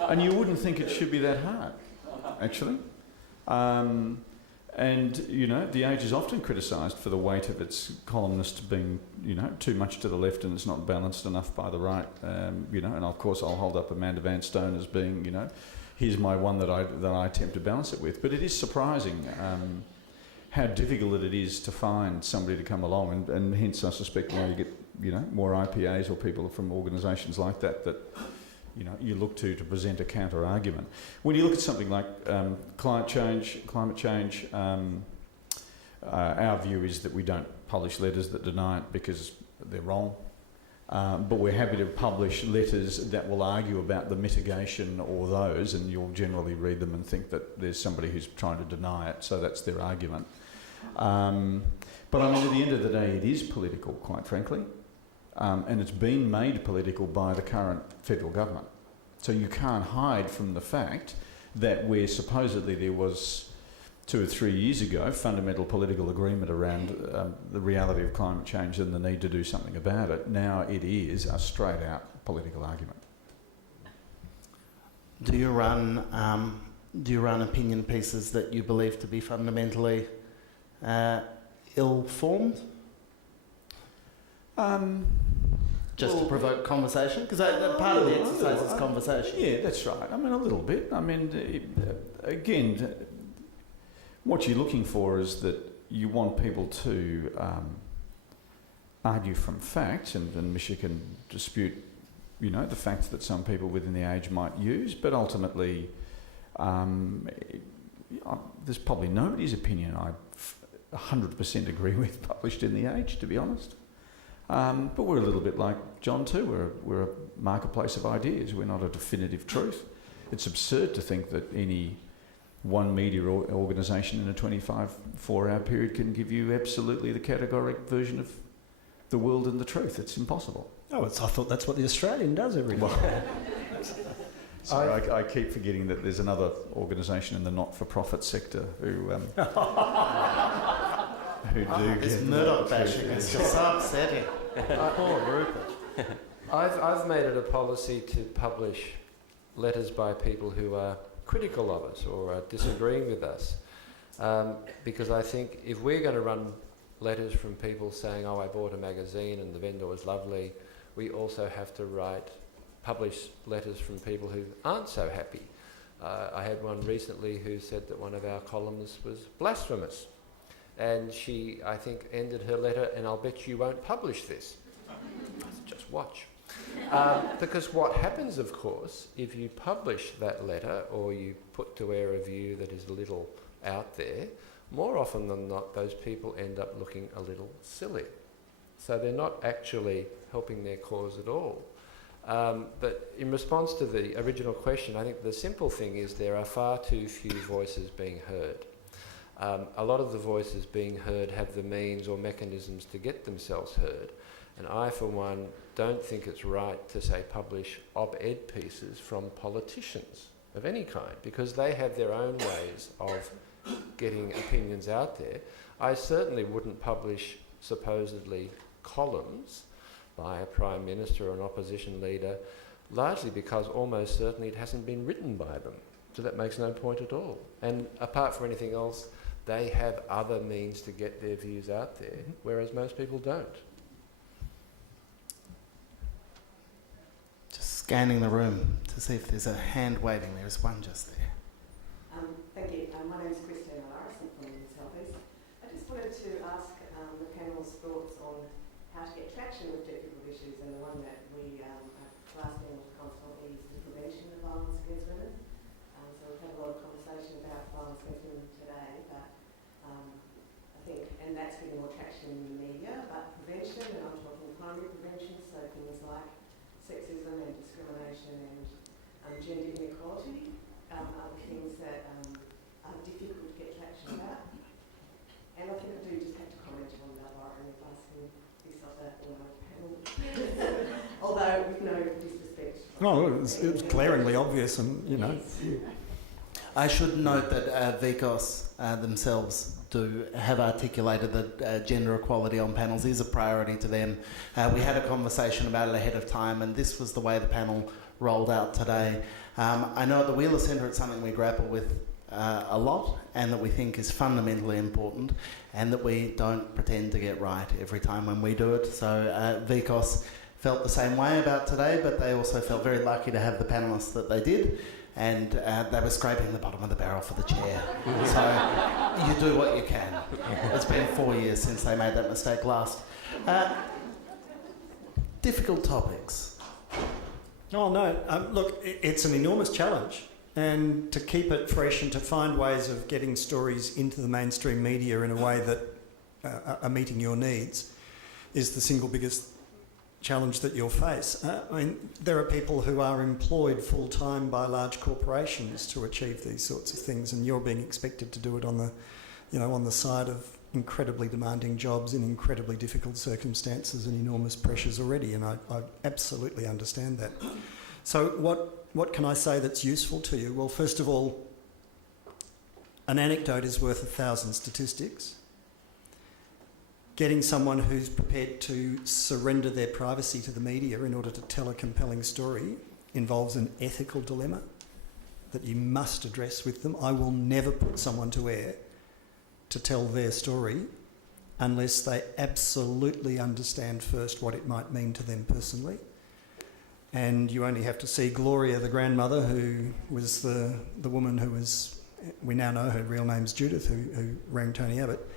And you wouldn't think it should be that hard, actually. And, the Age is often criticised for the weight of its columnists being, too much to the left and it's not balanced enough by the right, and of course I'll hold up Amanda Vanstone as being, here's my one that I attempt to balance it with. But it is surprising how difficult it is to find somebody to come along, and hence I suspect why you get, more IPAs or people from organisations like that you look to present a counter argument. When you look at something like climate change, our view is that we don't publish letters that deny it because they're wrong. But we're happy to publish letters that will argue about the mitigation or those, and you'll generally read them and think that there's somebody who's trying to deny it, so that's their argument. But I mean, at the end of the day, it is political, quite frankly, and it's been made political by the current federal government. So you can't hide from the fact that where supposedly there was 2 or 3 years ago fundamental political agreement around the reality of climate change and the need to do something about it, now it is a straight out political argument. Do you run opinion pieces that you believe to be fundamentally ill-formed? Just to provoke conversation? Because part of the exercise is conversation. Yeah, that's right. I mean, a little bit. I mean, again, what you're looking for is that you want people to argue from facts, and Misha can dispute, the facts that some people within the Age might use, but ultimately there's probably nobody's opinion I 100% agree with published in the Age, to be honest. But we're a little bit like John too. We're a marketplace of ideas. We're not a definitive truth. It's absurd to think that any one media organisation in a 24-hour period can give you absolutely the categoric version of the world and the truth. It's impossible. Oh, I thought that's what the Australian does every day. So I keep forgetting that there's another organisation in the not-for-profit sector who do This get Murdoch that. bashing is just so upsetting. Poor Rupert. I've made it a policy to publish letters by people who are critical of us or are disagreeing with us, because I think if we're going to run letters from people saying, oh, I bought a magazine and the vendor was lovely, we also have to publish letters from people who aren't so happy. I had one recently who said that one of our columnists was blasphemous, and she, I think, ended her letter, and I'll bet you won't publish this. I said, just watch. Because what happens, of course, if you publish that letter or you put to air a view that is a little out there, more often than not, those people end up looking a little silly. So they're not actually helping their cause at all. But in response to the original question, I think the simple thing is there are far too few voices being heard. A lot of the voices being heard have the means or mechanisms to get themselves heard. And I, for one, don't think it's right to, say, publish op-ed pieces from politicians of any kind, because they have their own ways of getting opinions out there. I certainly wouldn't publish supposedly columns by a Prime Minister or an opposition leader, largely because almost certainly it hasn't been written by them. So that makes no point at all. And apart from anything else, they have other means to get their views out there, whereas most people don't. Just scanning the room to see if there's a hand waving. There's one just there. Thank you. My name is Christina Larison from the South East. I just wanted to ask the panel's thoughts on how to get traction with difficult issues, and the one that we are grasping constantly is the prevention of violence against women. So we've had a lot of conversation about violence against women today, but I think, and that's getting more traction in the media, but prevention, and I'm talking primary prevention, so things like sexism and discrimination and gender inequality, are the things that are difficult to get traction about. And I think I do just have to comment on that, Lauren, if asking this of that on my panel. Although, with no disrespect. No, it was glaringly obvious, and you know. I should note that VCOS themselves do have articulated that gender equality on panels is a priority to them. We had a conversation about it ahead of time, and this was the way the panel rolled out today. I know at the Wheeler Centre it's something we grapple with a lot, and that we think is fundamentally important, and that we don't pretend to get right every time when we do it. So VCOS felt the same way about today, but they also felt very lucky to have the panellists that they did, and they were scraping the bottom of the barrel for the chair. So you do what you can. It's been 4 years since they made that mistake last. Difficult topics. Oh no, look, it's an enormous challenge, and to keep it fresh and to find ways of getting stories into the mainstream media in a way that are meeting your needs is the single biggest challenge that you'll face. I mean, there are people who are employed full-time by large corporations to achieve these sorts of things, and you're being expected to do it on the side of incredibly demanding jobs in incredibly difficult circumstances and enormous pressures already, and I absolutely understand that. So what can I say that's useful to you? Well, first of all, an anecdote is worth 1,000 statistics. Getting someone who's prepared to surrender their privacy to the media in order to tell a compelling story involves an ethical dilemma that you must address with them. I will never put someone to air to tell their story unless they absolutely understand first what it might mean to them personally. And you only have to see Gloria, the grandmother, who was the woman who was, we now know her real name's Judith, who rang Tony Abbott.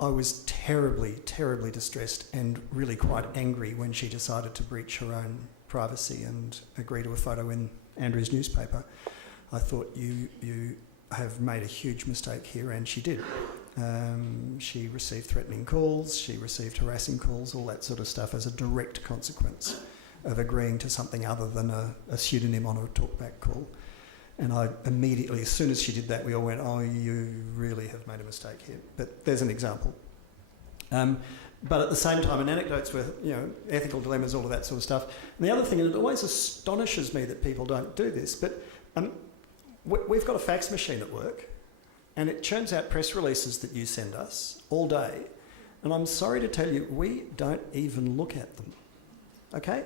I was terribly, terribly distressed and really quite angry when she decided to breach her own privacy and agree to a photo in Andrew's newspaper. I thought, you have made a huge mistake here, and she did. She received threatening calls, she received harassing calls, all that sort of stuff as a direct consequence of agreeing to something other than a pseudonym on a talkback call. And I immediately, as soon as she did that, we all went, oh, you really have made a mistake here. But there's an example. But at the same time, and anecdotes with, ethical dilemmas, all of that sort of stuff. And the other thing, and it always astonishes me that people don't do this, but we've got a fax machine at work, and it churns out press releases that you send us all day. And I'm sorry to tell you, we don't even look at them. Okay?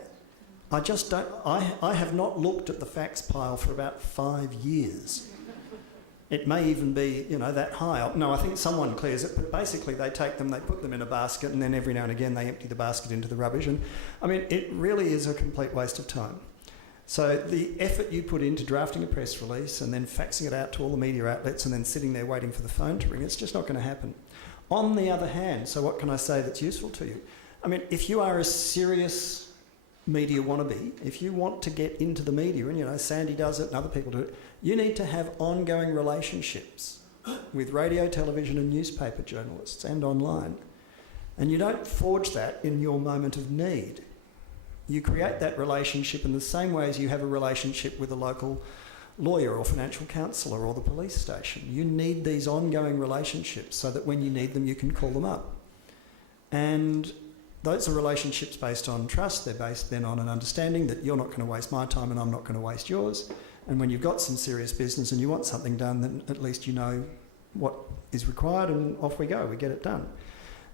I just don't. I have not looked at the fax pile for about 5 years. It may even be, that high. No, I think someone clears it, but basically they take them, they put them in a basket, and then every now and again they empty the basket into the rubbish. And it really is a complete waste of time. So the effort you put into drafting a press release and then faxing it out to all the media outlets and then sitting there waiting for the phone to ring, it's just not going to happen. On the other hand, so what can I say that's useful to you? If you are a serious media wannabe, if you want to get into the media, and Sandy does it and other people do it, you need to have ongoing relationships with radio, television and newspaper journalists and online. And you don't forge that in your moment of need. You create that relationship in the same way as you have a relationship with a local lawyer or financial counsellor or the police station. You need these ongoing relationships so that when you need them, you can call them up. And those are relationships based on trust. They're based then on an understanding that you're not going to waste my time and I'm not going to waste yours. And when you've got some serious business and you want something done, then at least you know what is required and off we go, we get it done.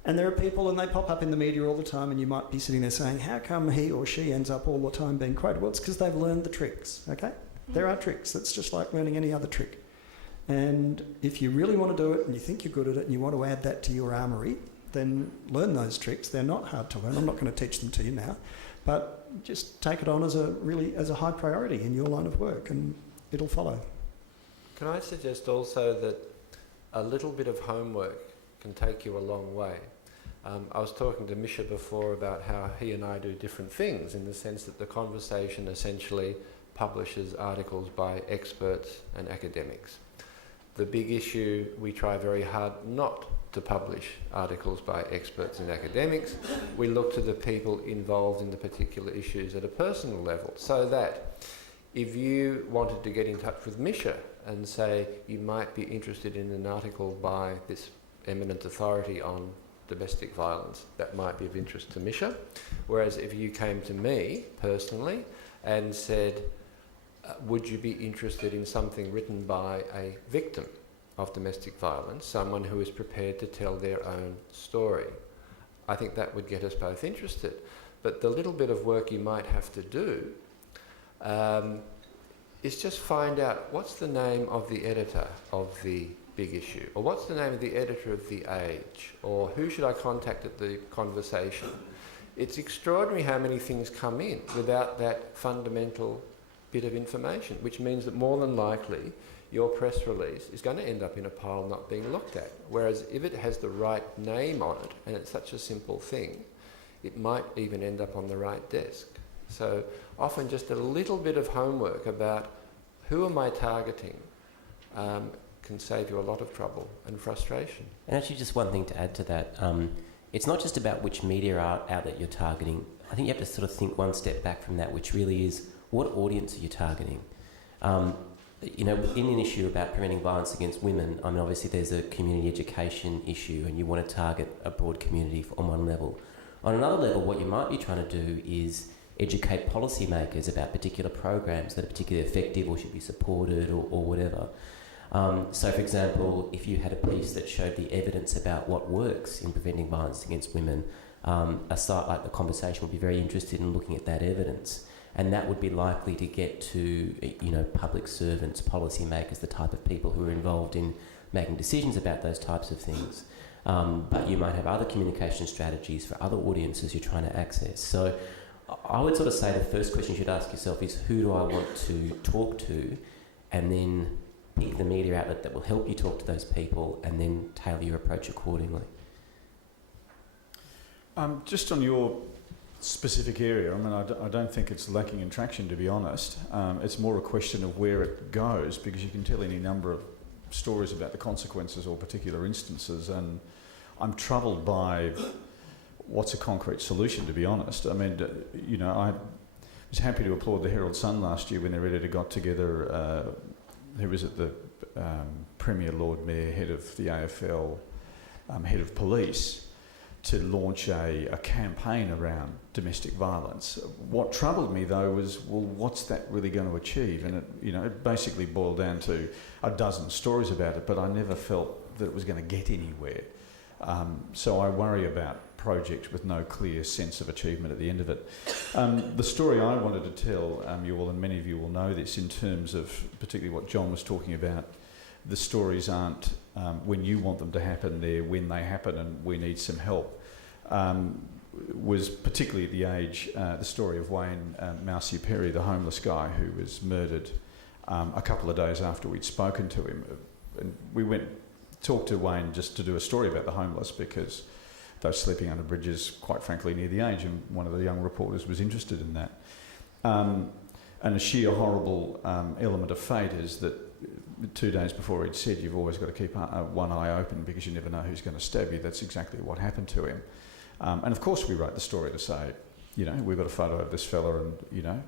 And there are people, and they pop up in the media all the time, and you might be sitting there saying, how come he or she ends up all the time being quoted? Well, it's because they've learned the tricks, okay? There are tricks. It's just like learning any other trick. And if you really want to do it and you think you're good at it and you want to add that to your armoury, then learn those tricks. They're not hard to learn. I'm not going to teach them to you now. But just take it on as a high priority in your line of work, and it'll follow. Can I suggest also that a little bit of homework can take you a long way? I was talking to Misha before about how he and I do different things, in the sense that the Conversation essentially publishes articles by experts and academics. The big issue, we try very hard not to publish articles by experts and academics. We look to the people involved in the particular issues at a personal level, so that if you wanted to get in touch with Misha and say you might be interested in an article by this eminent authority on domestic violence, that might be of interest to Misha. Whereas if you came to me personally and said, would you be interested in something written by a victim of domestic violence, someone who is prepared to tell their own story, I think that would get us both interested. But the little bit of work you might have to do is just find out what's the name of the editor of the big issue, or what's the name of the editor of The Age, or who should I contact at the Conversation. It's extraordinary how many things come in without that fundamental bit of information, which means that more than likely your press release is going to end up in a pile not being looked at. Whereas if it has the right name on it, and it's such a simple thing, it might even end up on the right desk. So often just a little bit of homework about who am I targeting can save you a lot of trouble and frustration. And actually, just one thing to add to that, it's not just about which media outlet you're targeting. I think you have to sort of think one step back from that, which really is, what audience are you targeting? In an issue about preventing violence against women, obviously there's a community education issue and you want to target a broad community on one level. On another level, what you might be trying to do is educate policymakers about particular programs that are particularly effective or should be supported or whatever. So, for example, if you had a piece that showed the evidence about what works in preventing violence against women, a site like The Conversation would be very interested in looking at that evidence. And that would be likely to get to, public servants, policymakers, the type of people who are involved in making decisions about those types of things. But you might have other communication strategies for other audiences you're trying to access. So I would sort of say the first question you should ask yourself is, who do I want to talk to? And then pick the media outlet that will help you talk to those people, and then tailor your approach accordingly. Just on your specific area, I don't think it's lacking in traction, to be honest. It's more a question of where it goes, because you can tell any number of stories about the consequences or particular instances, and I'm troubled by what's a concrete solution, to be honest. I was happy to applaud the Herald Sun last year when their editor got together, who was at the Premier, Lord Mayor, head of the AFL, head of police, to launch a campaign around domestic violence. What troubled me though was, well, what's that really going to achieve? And it basically boiled down to a dozen stories about it, but I never felt that it was going to get anywhere. So I worry about projects with no clear sense of achievement at the end of it. The story I wanted to tell you all, and many of you will know this, in terms of particularly what John was talking about, the stories aren't when you want them to happen, they're when they happen and we need some help. Was particularly at the age, the story of Wayne Mousey Perry, the homeless guy who was murdered a couple of days after we'd spoken to him. And we talked to Wayne just to do a story about the homeless because they were sleeping under bridges, quite frankly, near the age, and one of the young reporters was interested in that. And a sheer horrible element of fate is that 2 days before he'd said, you've always got to keep one eye open because you never know who's going to stab you. That's exactly what happened to him. And of course we wrote the story to say, we've got a photo of this fella and,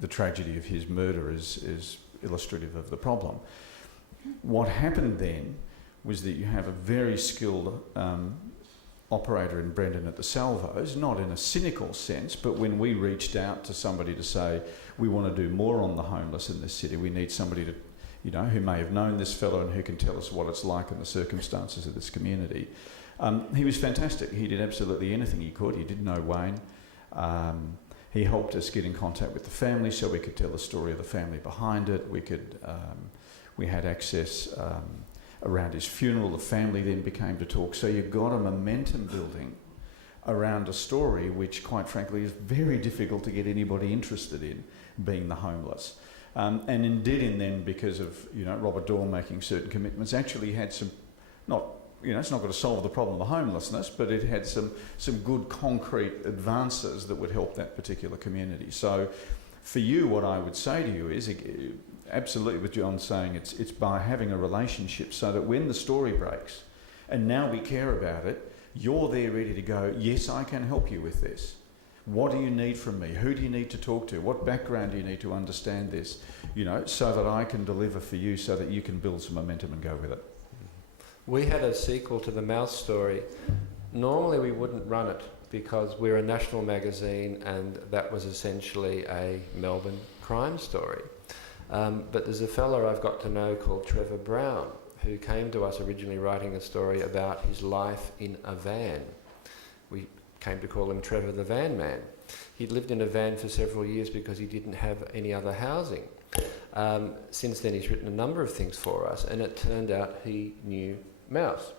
the tragedy of his murder is illustrative of the problem. What happened then was that you have a very skilled operator in Brendan at the Salvos, not in a cynical sense, but when we reached out to somebody to say, we want to do more on the homeless in this city, we need somebody to, who may have known this fellow and who can tell us what it's like in the circumstances of this community. He was fantastic. He did absolutely anything he could. He did know Wayne. He helped us get in contact with the family so we could tell the story of the family behind it. We had access around his funeral. The family then became to talk. So you've got a momentum building around a story which, quite frankly, is very difficult to get anybody interested in, being the homeless. And indeed, in then, because of Robert Dorr making certain commitments, actually had some, it's not going to solve the problem of homelessness, but it had some good concrete advances that would help that particular community. So for you, what I would say to you is, absolutely with John saying, it's by having a relationship so that when the story breaks, and now we care about it, you're there ready to go, yes, I can help you with this. What do you need from me? Who do you need to talk to? What background do you need to understand this? So that I can deliver for you so that you can build some momentum and go with it. We had a sequel to the Mouse story. Normally we wouldn't run it because we're a national magazine and that was essentially a Melbourne crime story. But there's a fellow I've got to know called Trevor Brown who came to us originally writing a story about his life in a van. We came to call him Trevor the Van Man. He'd lived in a van for several years because he didn't have any other housing. Since then he's written a number of things for us and it turned out he knew Mouse.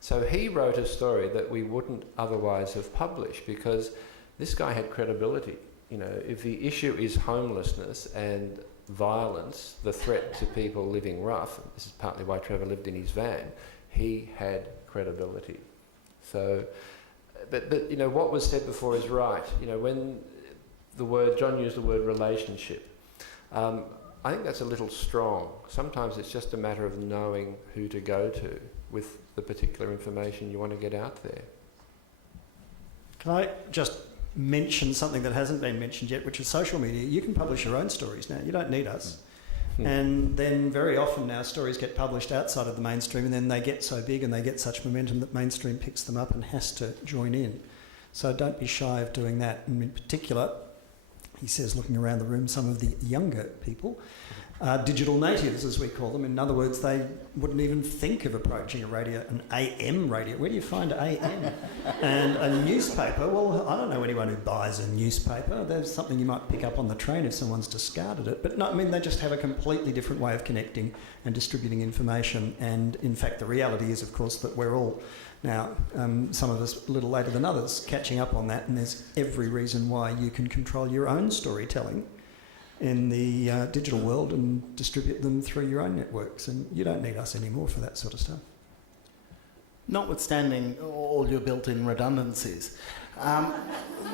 So he wrote a story that we wouldn't otherwise have published because this guy had credibility. If the issue is homelessness and violence, the threat to people living rough, this is partly why Trevor lived in his van, he had credibility. So, but what was said before is right. When John used the word relationship, I think that's a little strong. Sometimes it's just a matter of knowing who to go to with the particular information you want to get out there. Can I just mention something that hasn't been mentioned yet, which is social media? You can publish your own stories now. You don't need us. And then very often now stories get published outside of the mainstream and then they get so big and they get such momentum that mainstream picks them up and has to join in. So don't be shy of doing that. And in particular, he says, looking around the room, some of the younger people, digital natives, as we call them. In other words, they wouldn't even think of approaching an AM radio. Where do you find AM? And a newspaper, well, I don't know anyone who buys a newspaper. There's something you might pick up on the train if someone's discarded it. But no, they just have a completely different way of connecting and distributing information. And in fact, the reality is, of course, that we're all now, some of us a little later than others, catching up on that, and there's every reason why you can control your own storytelling in the digital world and distribute them through your own networks, and you don't need us anymore for that sort of stuff. Notwithstanding all your built-in redundancies,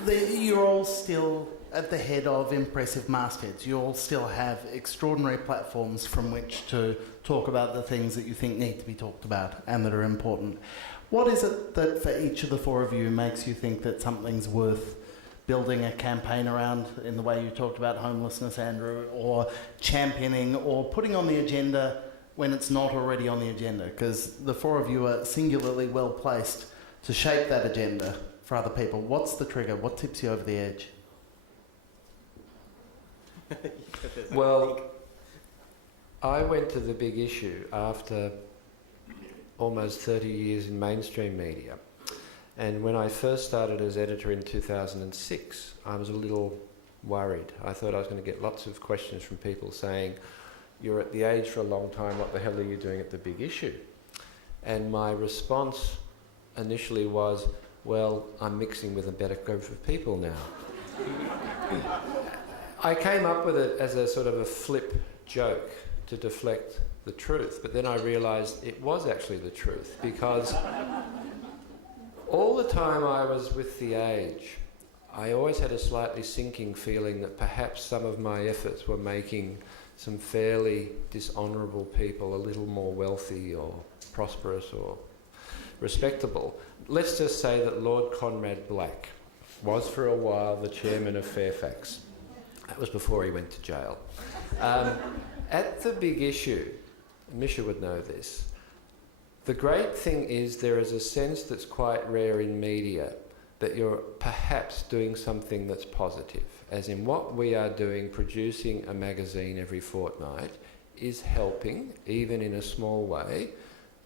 you're all still at the head of impressive mastheads. You all still have extraordinary platforms from which to talk about the things that you think need to be talked about and that are important. What is it that for each of the four of you makes you think that something's worth building a campaign around in the way you talked about homelessness, Andrew, or championing or putting on the agenda when it's not already on the agenda? Because the four of you are singularly well placed to shape that agenda for other people? What's the trigger? What tips you over the edge? Well, I went to the big issue after almost 30 years in mainstream media. And when I first started as editor in 2006, I was a little worried. I thought I was going to get lots of questions from people saying, "You're at the Age for a long time, what the hell are you doing at the big issue?" And my response initially was, well, I'm mixing with a better group of people now. I came up with it as a sort of a flip joke to deflect the truth, but then I realised it was actually the truth, because all the time I was with the Age, I always had a slightly sinking feeling that perhaps some of my efforts were making some fairly dishonourable people a little more wealthy or prosperous or respectable. Let's just say that Lord Conrad Black was for a while the chairman of Fairfax. That was before he went to jail. At the big issue, Misha would know this, the great thing is there is a sense that's quite rare in media that you're perhaps doing something that's positive, as in what we are doing, producing a magazine every fortnight, is helping, even in a small way,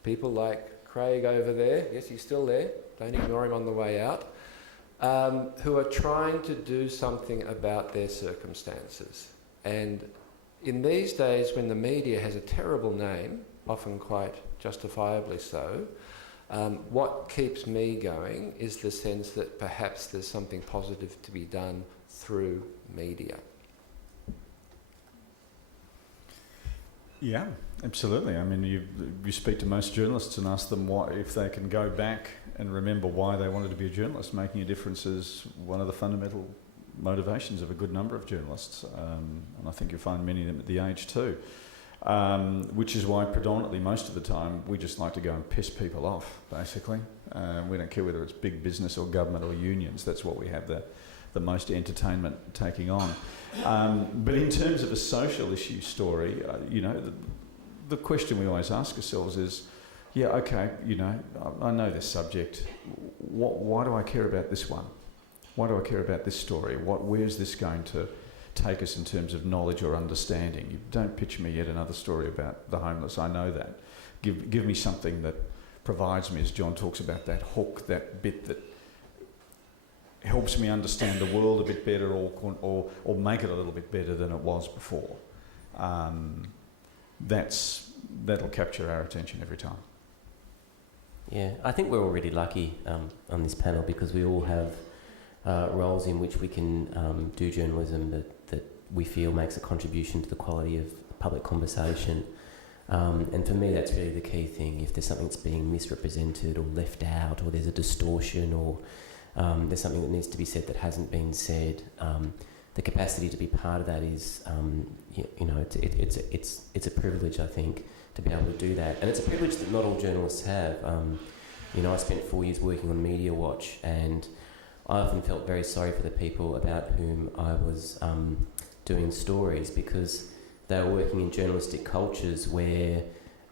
people like Craig over there, yes, he's still there, don't ignore him on the way out, who are trying to do something about their circumstances. And in these days when the media has a terrible name, often quite justifiably so, what keeps me going is the sense that perhaps there's something positive to be done through media. Yeah, absolutely. I mean, you speak to most journalists and ask them why, if they can go back and remember why they wanted to be a journalist. Making a difference is one of the fundamental motivations of a good number of journalists, and I think you'll find many of them at the Age too. Which is why predominantly most of the time we just like to go and piss people off, basically. We don't care whether it's big business or government or unions. That's what we have the most entertainment taking on. But in terms of a social issue story, the question we always ask ourselves is, yeah, okay, I know this subject. Why do I care about this one? Why do I care about this story? Where's this going to take us in terms of knowledge or understanding? You don't pitch me yet another story about the homeless. I know that. Give me something that provides me, as John talks about, that hook, that bit that helps me understand the world a bit better, or make it a little bit better than it was before. That'll capture our attention every time. Yeah, I think we're all really lucky on this panel because we all have roles in which we can do journalism that we feel makes a contribution to the quality of public conversation. And for me, that's really the key thing. If there's something that's being misrepresented or left out, or there's a distortion, or there's something that needs to be said that hasn't been said, the capacity to be part of that is, it's a privilege, I think, to be able to do that. And it's a privilege that not all journalists have. I spent 4 years working on Media Watch, and I often felt very sorry for the people about whom I was doing stories, because they were working in journalistic cultures where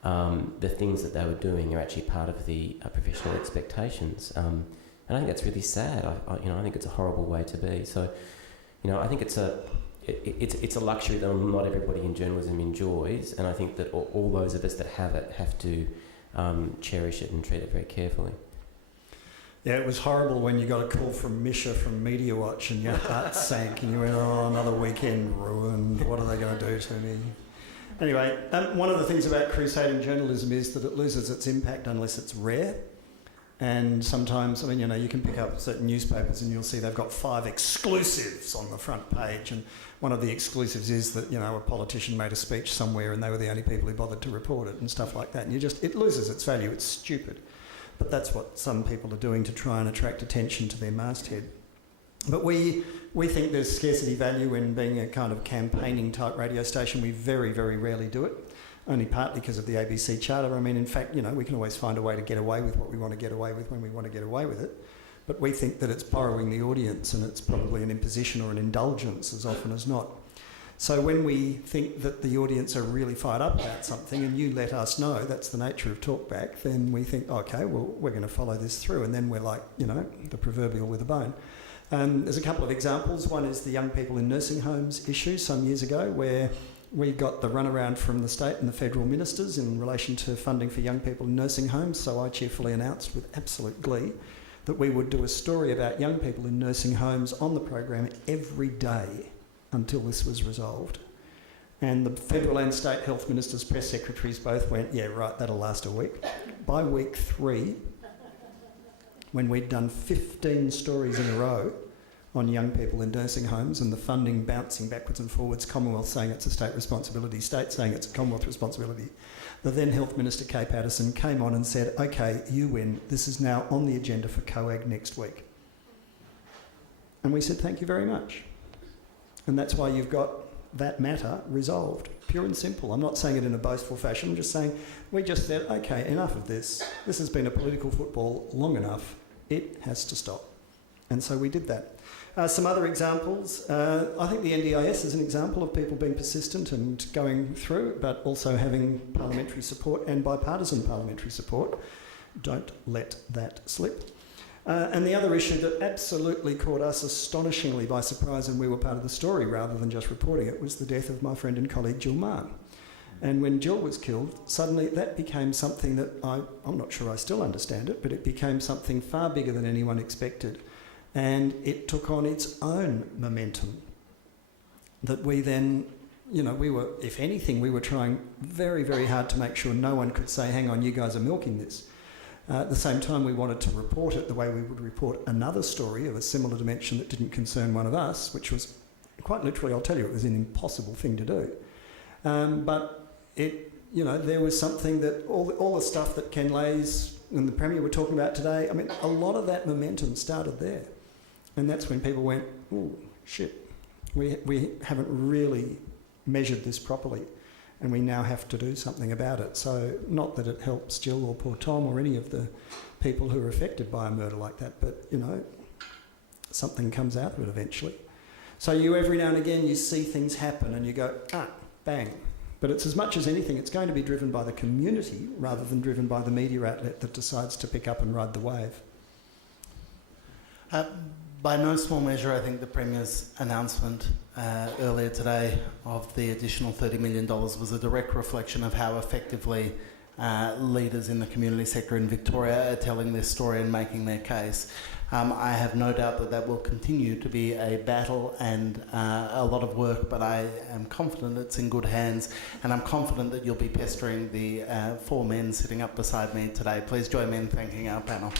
the things that they were doing are actually part of the professional expectations. And I think that's really sad. I think it's a horrible way to be. So, I think it's a luxury that not everybody in journalism enjoys, and I think that all those of us that have it have to cherish it and treat it very carefully. Yeah, it was horrible when you got a call from Misha from Media Watch and your heart sank and you went, oh, another weekend ruined. What are they going to do to me? Anyway, one of the things about crusading journalism is that it loses its impact unless it's rare. And sometimes, you can pick up certain newspapers and you'll see they've got 5 exclusives on the front page. And one of the exclusives is that, a politician made a speech somewhere and they were the only people who bothered to report it and stuff like that. And it loses its value. It's stupid. But that's what some people are doing to try and attract attention to their masthead. But we think there's scarcity value in being a kind of campaigning type radio station. We very, very rarely do it, only partly because of the ABC Charter. In fact, we can always find a way to get away with what we want to get away with when we want to get away with it. But we think that it's borrowing the audience, and it's probably an imposition or an indulgence as often as not. So when we think that the audience are really fired up about something and you let us know that's the nature of talkback, then we think, okay, well, we're going to follow this through. And then we're like, the proverbial with a bone. There's a couple of examples. One is the young people in nursing homes issue some years ago, where we got the runaround from the state and the federal ministers in relation to funding for young people in nursing homes. So I cheerfully announced with absolute glee that we would do a story about young people in nursing homes on the program every day until this was resolved. And the federal and state health ministers, press secretaries both went, yeah, right, that'll last a week. By week 3, when we'd done 15 stories in a row on young people in nursing homes and the funding bouncing backwards and forwards, Commonwealth saying it's a state responsibility, state saying it's a Commonwealth responsibility, the then Health Minister, Kay Patterson, came on and said, okay, you win. This is now on the agenda for COAG next week. And we said, thank you very much. And that's why you've got that matter resolved, pure and simple. I'm not saying it in a boastful fashion, I'm just saying we just said, okay, enough of this. This has been a political football long enough. It has to stop. And so we did that. Some other examples, I think the NDIS is an example of people being persistent and going through, but also having parliamentary support and bipartisan parliamentary support. Don't let that slip. And the other issue that absolutely caught us astonishingly by surprise, and we were part of the story rather than just reporting it, was the death of my friend and colleague Jill Marr. And when Jill was killed, suddenly that became something that I'm not sure I still understand it, but it became something far bigger than anyone expected. And it took on its own momentum that we then, we were, if anything, we were trying very, very hard to make sure no one could say, hang on, you guys are milking this. At the same time, we wanted to report it the way we would report another story of a similar dimension that didn't concern one of us, which was, quite literally, I'll tell you, it was an impossible thing to do. But it, there was something that all the stuff that Ken Lays and the Premier were talking about today, I mean, a lot of that momentum started there. And that's when people went, oh, shit, we haven't really measured this properly. And we now have to do something about it. So not that it helps Jill or poor Tom or any of the people who are affected by a murder like that, but, something comes out of it eventually. So every now and again, you see things happen and you go, bang. But it's as much as anything, it's going to be driven by the community rather than driven by the media outlet that decides to pick up and ride the wave. By no small measure, I think the Premier's announcement earlier today of the additional $30 million was a direct reflection of how effectively leaders in the community sector in Victoria are telling their story and making their case. I have no doubt that will continue to be a battle and a lot of work, but I am confident it's in good hands, and I'm confident that you'll be pestering the 4 men sitting up beside me today. Please join me in thanking our panel.